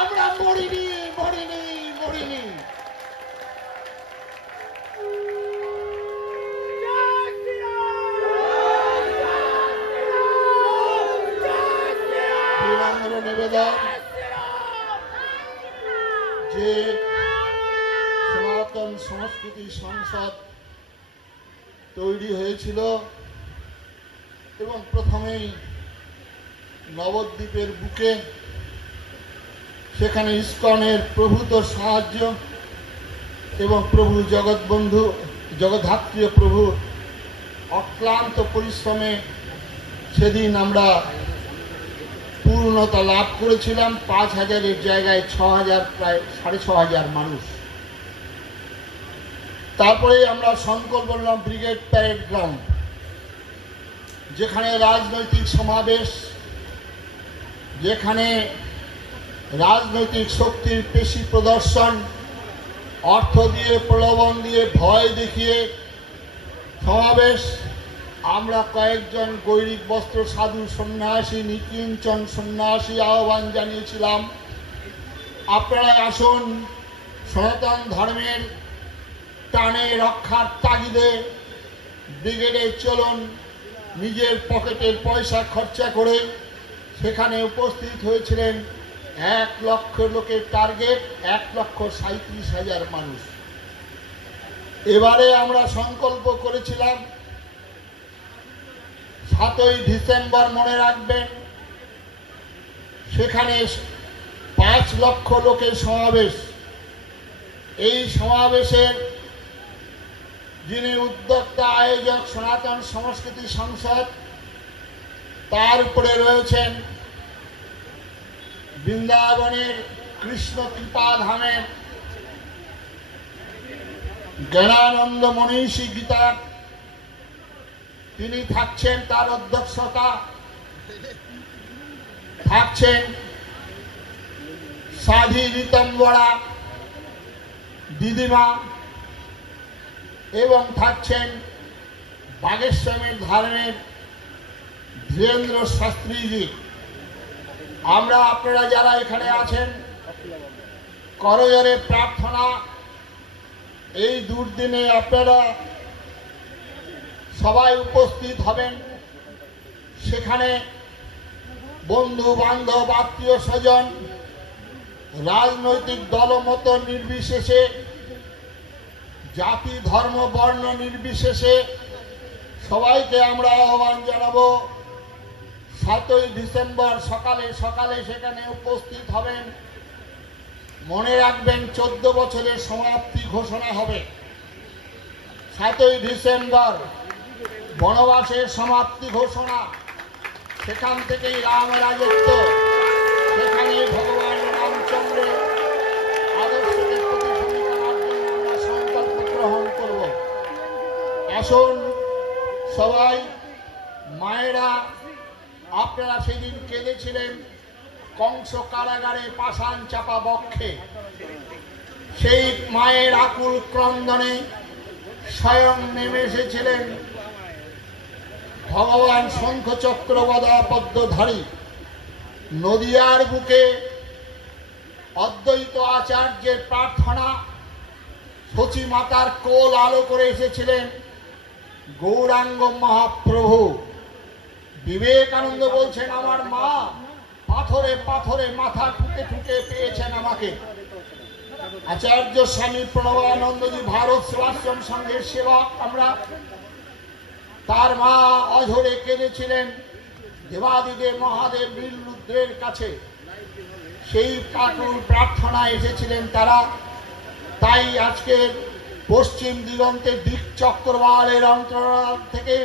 আমরা মরিনি মরিনি মরিনি। নিবেদন যে সনাতন সংস্কৃতি সংসদ তৈরি হয়েছিল এবং প্রথমেই নবদ্বীপের বুকে, সেখানে ইস্কনের প্রভূত সাহায্য এবং প্রভু জগৎবন্ধু জগদ্ধাত্রীয় প্রভুর অক্লান্ত পরিশ্রমে সেদিন আমরা পূর্ণতা লাভ করেছিলাম। ৫,০০০-এর জায়গায় ৬,০০০, প্রায় ৬,৫০০ মানুষ। তারপরে আমরা সংকল্প করলাম ব্রিগেড প্যারেড গ্রাউন্ড, যেখানে রাজনৈতিক সমাবেশ, যেখানে রাজনৈতিক শক্তির পেশি প্রদর্শন, অর্থ দিয়ে প্রলোভন দিয়ে ভয় দেখিয়ে সমাবেশ। আমরা কয়েকজন গৈরিক বস্ত্র সাধু সন্ন্যাসী, নিকিঞ্চন সন্ন্যাসী আহ্বান জানিয়েছিলাম, আপনারা আসুন, সনাতন ধর্মের টানে রক্ষার তাগিদে ব্রিগেডে চলুন। নিজের পকেটের পয়সা খরচা করে সেখানে উপস্থিত হয়েছিলেন ১ লক্ষ লোকের টার্গেট, ১,৩৭,০০০ মানুষ। এবারে আমরা সংকল্প করেছিলাম ৭ই ডিসেম্বর, মনে রাখবেন, সেখানে ৫ লক্ষ লোকের সমাবেশ। এই সমাবেশের যিনি উদ্যোক্তা আয়োজক সনাতন সংস্কৃতি সংসদ, তার উপরে রয়েছেন বৃন্দাবনের কৃষ্ণ কৃপা ধামের জ্ঞানানন্দ মনীষী গীতা, তিনি থাকছেন, তার অধ্যক্ষতা থাকছেন সাধী রীতম্বরা দিদিমা এবং থাকছেন বাগেশ্বরের ধারণের ধীরেন্দ্র শাস্ত্রীজি। আমরা আপনারা যারা এখানে আছেন করজোরে প্রার্থনা, এই দুর্দিনে আপনারা সবাই উপস্থিত হবেন। সেখানে বন্ধু বান্ধব আত্মীয় স্বজন রাজনৈতিক দলমত নির্বিশেষে, জাতি ধর্ম বর্ণ নির্বিশেষে সবাইকে আমরা আহ্বান জানাবো। ৭ই ডিসেম্বর সকালে সকালে সেখানে উপস্থিত হবেন। মনে রাখবেন ১৪ বছরের সমাপ্তি ঘোষণা হবে ৭ই ডিসেম্বর, বনবাসের সমাপ্তি ঘোষণা। সেখান থেকেই রাম রাজত্ব, সেখানে ভগবান রামচন্দ্রের আদর্শকে প্রতিফলিত করার জন্য আমরা সংকল্প গ্রহণ করব। আসুন সবাই, মায়েরা আপনারা সেদিন কেঁদেছিলেন কংস কারাগারে পাষাণ চাপা বক্ষে, সেই মায়ের আকুল ক্রন্দনে স্বয়ং নেমে এসেছিলেন ভগবান শঙ্খচক্র গদা পদ্মধারী। নদিয়ার বুকে অদ্বৈত আচার্যের প্রার্থনা, সচী মাতার কোল আলো করে এসেছিলেন গৌরাঙ্গ মহাপ্রভু। বিবেকানন্দ বলছেন, আমার মা পাথরে পাথরে মাথা ঠুকে ঠুকে পেয়েছেন আমাকে। আচার্য স্বামী প্রণবানন্দজি ভারত সেবাশ্রম সংঘের সেবক আমরা। তার মা অঝরে কেঁদেছিলেন দেবাদিদেব মহাদেব নীলরুদ্রের কাছে, সেই কাকুর প্রার্থনায় এসেছিলেন তারা। তাই আজকে পশ্চিম দিগন্তে দিক চক্রবালের অন্তরাল থেকে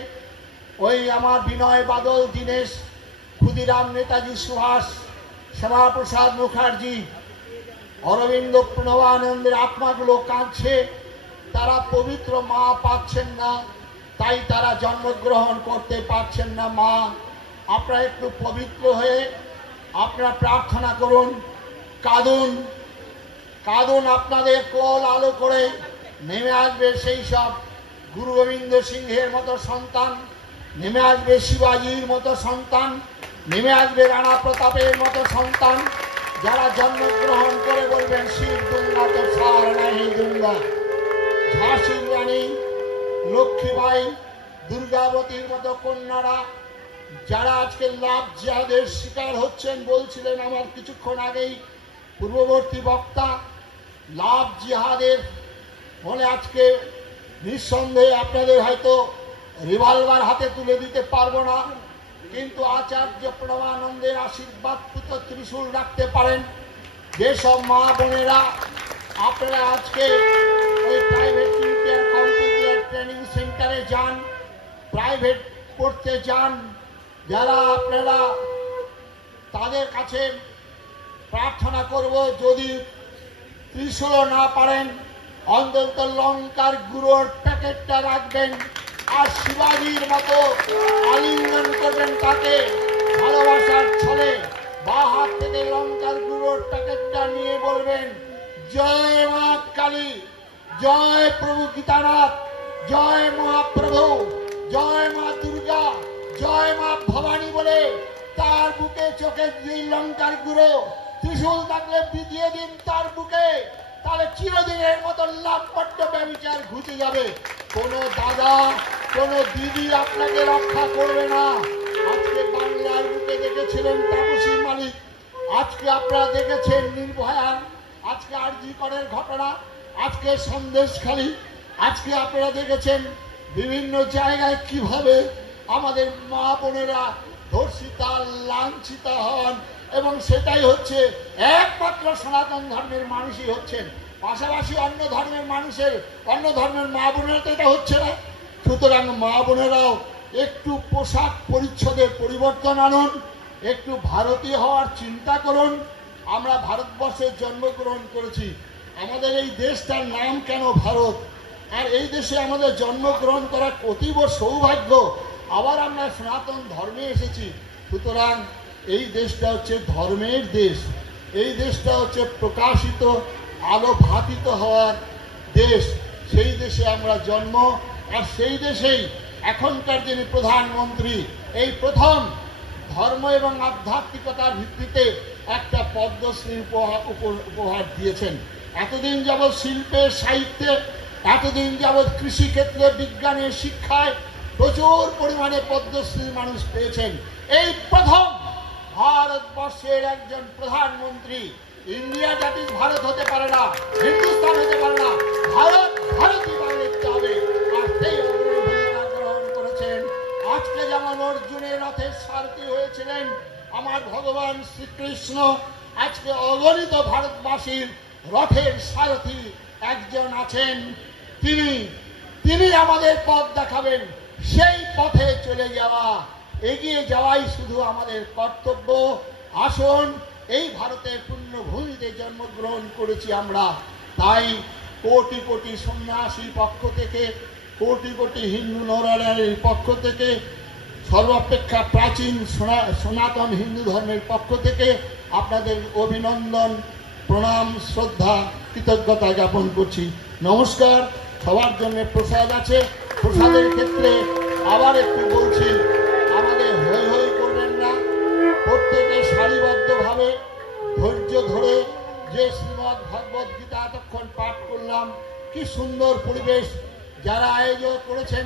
ওই আমার বিনয় বাদল, দীনেশ, ক্ষুদিরাম, নেতাজি সুভাষ, শ্যামাপ্রসাদ মুখার্জি, অরবিন্দ, প্রণবানন্দের আত্মাগুলো কাঁদছে। তারা পবিত্র মা পাচ্ছেন না, তাই তারা জন্মগ্রহণ করতে পারছেন না। মা, আপনারা একটু পবিত্র হয়ে আপনারা প্রার্থনা করুন, কাঁদুন, কাঁদুন। আপনাদের কোল আলো করে নেমে আসবে সেই সব গুরু গোবিন্দ সিংহের মতো সন্তান, নেমে আসবে শিবাজির মতো সন্তান, নেমে আসবে রানা প্রতাপের মতো সন্তান, যারা জন্মগ্রহণ করে বলবেন শিব দুর্গা তো সার নাহি দুর্গা। ঝাঁসির রানী লক্ষ্মীবাই, দুর্গাবতীর মতো কন্যারা যারা আজকে লাভ জিহাদের শিকার হচ্ছেন, বলছিলেন আমার কিছুক্ষণ আগেই পূর্ববর্তী বক্তা, লাভ জিহাদের ফলে আজকে নিঃসন্দেহে আপনাদের হয়তো রিভলভার হাতে তুলে দিতে পারবো না, কিন্তু আচার্য প্রণবানন্দের আশীর্বাদ ত্রিশূল রাখতে পারেন। যেসব মা বোনেরা আপনারা আজকে ওই প্রাইভেট কম্পিউটার ট্রেনিং সেন্টারে যান, প্রাইভেট পড়তে যান, যারা আপনারা তাদের কাছে প্রার্থনা করব, যদি ত্রিশূল না পারেন অন্তত লঙ্কার গুঁড়োর প্যাকেটটা রাখবেন, আর শিবাজির মতো আলিঙ্গন করবেন তাকে ভালোবাসার ছলে। বা হাত থেকে লঙ্কার গুঁড়োর প্যাকেটটা নিয়ে বলবেন জয় মা কালী, জয় প্রভু গীতানাথ, জয় মহাপ্রভু, জয় মা দুর্গা, জয় মা ভবানী বলে তার বুকে চোখে দুই লঙ্কার গুঁড়ো ত্রিশূল থাকলে বিধিয়ে দিন তার বুকে। তাহলে চিরদিনের মতো লাভপট্ট ব্যবচার ঘুচে যাবে। কোনো দাদা, কোনো দিদি আপনাকে রক্ষা করবে না। আজকে বাংলার বুকে দেখেছিলেন তাপসী মালিক, আজকে আপনারা দেখেছেন নির্ভয়া, আজকে আরজি করের ঘটনা, আজকে সন্দেশখালী, আজকে আপনারা দেখেছেন বিভিন্ন জায়গায় কিভাবে আমাদের মা বোনেরা ধর্ষিতা, লাঞ্ছিতা হন, এবং সেটাই হচ্ছে একমাত্র সনাতন ধর্মের মানুষই হচ্ছেন। পাশাপাশি অন্য ধর্মের মানুষের, অন্য ধর্মের মা বোনেরা তো এটা হচ্ছে না। সুতরাং মা বোনেরাও একটু পোশাক পরিচ্ছদের পরিবর্তন আনুন, একটু ভারতীয় হওয়ার চিন্তা করুন। আমরা ভারতবর্ষে জন্মগ্রহণ করেছি, আমাদের এই দেশটার নাম কেন ভারত, আর এই দেশে আমাদের জন্মগ্রহণ করার অতীব সৌভাগ্য। আবার আমরা সনাতন ধর্মে এসেছি। সুতরাং এই দেশটা হচ্ছে ধর্মের দেশ, এই দেশটা হচ্ছে প্রকাশিত আলো ভাতিত হওয়ার দেশ। সেই দেশে আমরা জন্ম, আর সেই দেশেই এখনকার যিনি প্রধানমন্ত্রী এই প্রথম ধর্ম এবং আধ্যাত্মিকতার ভিত্তিতে একটা পদ্মশ্রী উপহার দিয়েছেন। এতদিন যাবৎ শিল্পে, সাহিত্যে, এতদিন যাবৎ কৃষিক্ষেত্রে, বিজ্ঞানের শিক্ষায় প্রচুর পরিমাণে পদ্মশ্রী মানুষ পেয়েছেন। এই প্রথম ভারতবর্ষের একজন প্রধানমন্ত্রী। ইন্ডিয়া দ্যাট ইজ ভারত হতে পারে না, হিন্দুস্তান হতে পারে না, ভারত ভারতই বাংলাতে হবে। আর সেই অগ্রণী ভূমিকা গ্রহণ করেছেন। আজকে যেমন অর্জুনের রথের সারথি হয়েছিলেন আমার ভগবান শ্রীকৃষ্ণ, আজকে অগণিত ভারতবাসীর রথের সারথি একজন আছেন। তিনি আমাদের পথ দেখাবেন। সেই পথে চলে যাওয়া, এগিয়ে যাওয়াই শুধু আমাদের কর্তব্য। আসুন, এই ভারতের পুণ্যভূমিতে জন্মগ্রহণ করেছি আমরা, তাই কোটি কোটি সন্ন্যাসীর পক্ষ থেকে, কোটি কোটি হিন্দু নরনারীর পক্ষ থেকে, সর্বাপেক্ষা প্রাচীন সনাতন হিন্দু ধর্মের পক্ষ থেকে আপনাদের অভিনন্দন, প্রণাম, শ্রদ্ধা, কৃতজ্ঞতা জ্ঞাপন করছি। নমস্কার। সবার জন্য প্রসাদ আছে। প্রসাদের ক্ষেত্রে আবার একটু বলছি, আমাদের হই হই করবেন না, প্রত্যেকে সারিবদ্ধভাবে ধৈর্য ধরে যে শ্রীমদ্ ভগবদ গীতা এতক্ষণ পাঠ করলাম, কি সুন্দর পরিবেশ। যারা আয়োজন করেছেন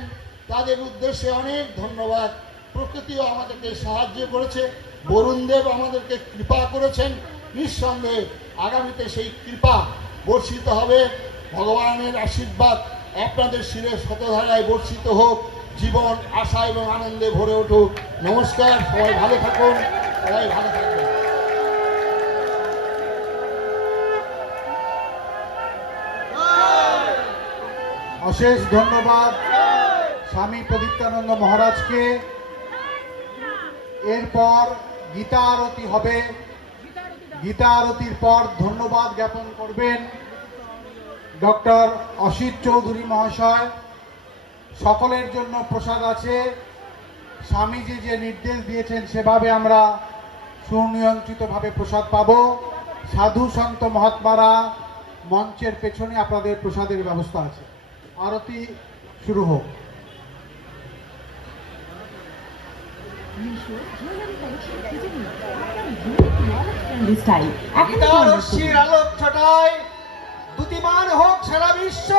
তাদের উদ্দেশ্যে অনেক ধন্যবাদ। প্রকৃতিও আমাদেরকে সাহায্য করেছে, বরুণদেব আমাদেরকে কৃপা করেছেন। নিঃসন্দেহে আগামীতে সেই কৃপা বর্ষিত হবে। ভগবানের আশীর্বাদ আপনাদের শিরে শতধারায় বর্ষিত হোক। জীবন আশা এবং আনন্দে ভরে উঠুক। নমস্কার, সবাই ভালো থাকুন, সবাই ভালো থাকবেন। অশেষ ধন্যবাদ স্বামী প্রদীপ্তানন্দ মহারাজকে। এরপর গীতা আরতি হবে। গীতা আরতির পর ধন্যবাদ জ্ঞাপন করবেন ডক্টর অসিত চৌধুরী মহাশয়। সকলের জন্য প্রসাদ আছে। স্বামীজি যে নির্দেশ দিয়েছেন সেভাবে আমরা সুনিয়ন্ত্রিতভাবে প্রসাদ পাব। সাধু সন্ত মহাত্মারা মঞ্চের পেছনে আপনাদের প্রসাদের ব্যবস্থা আছে। আরতি শুরু হোক। গীতার রশ্মির আলোক ছটায় দ্যুতিমান হোক সারা বিশ্ব।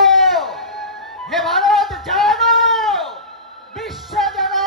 হে ভারত জানো, বিশ্ব জানো।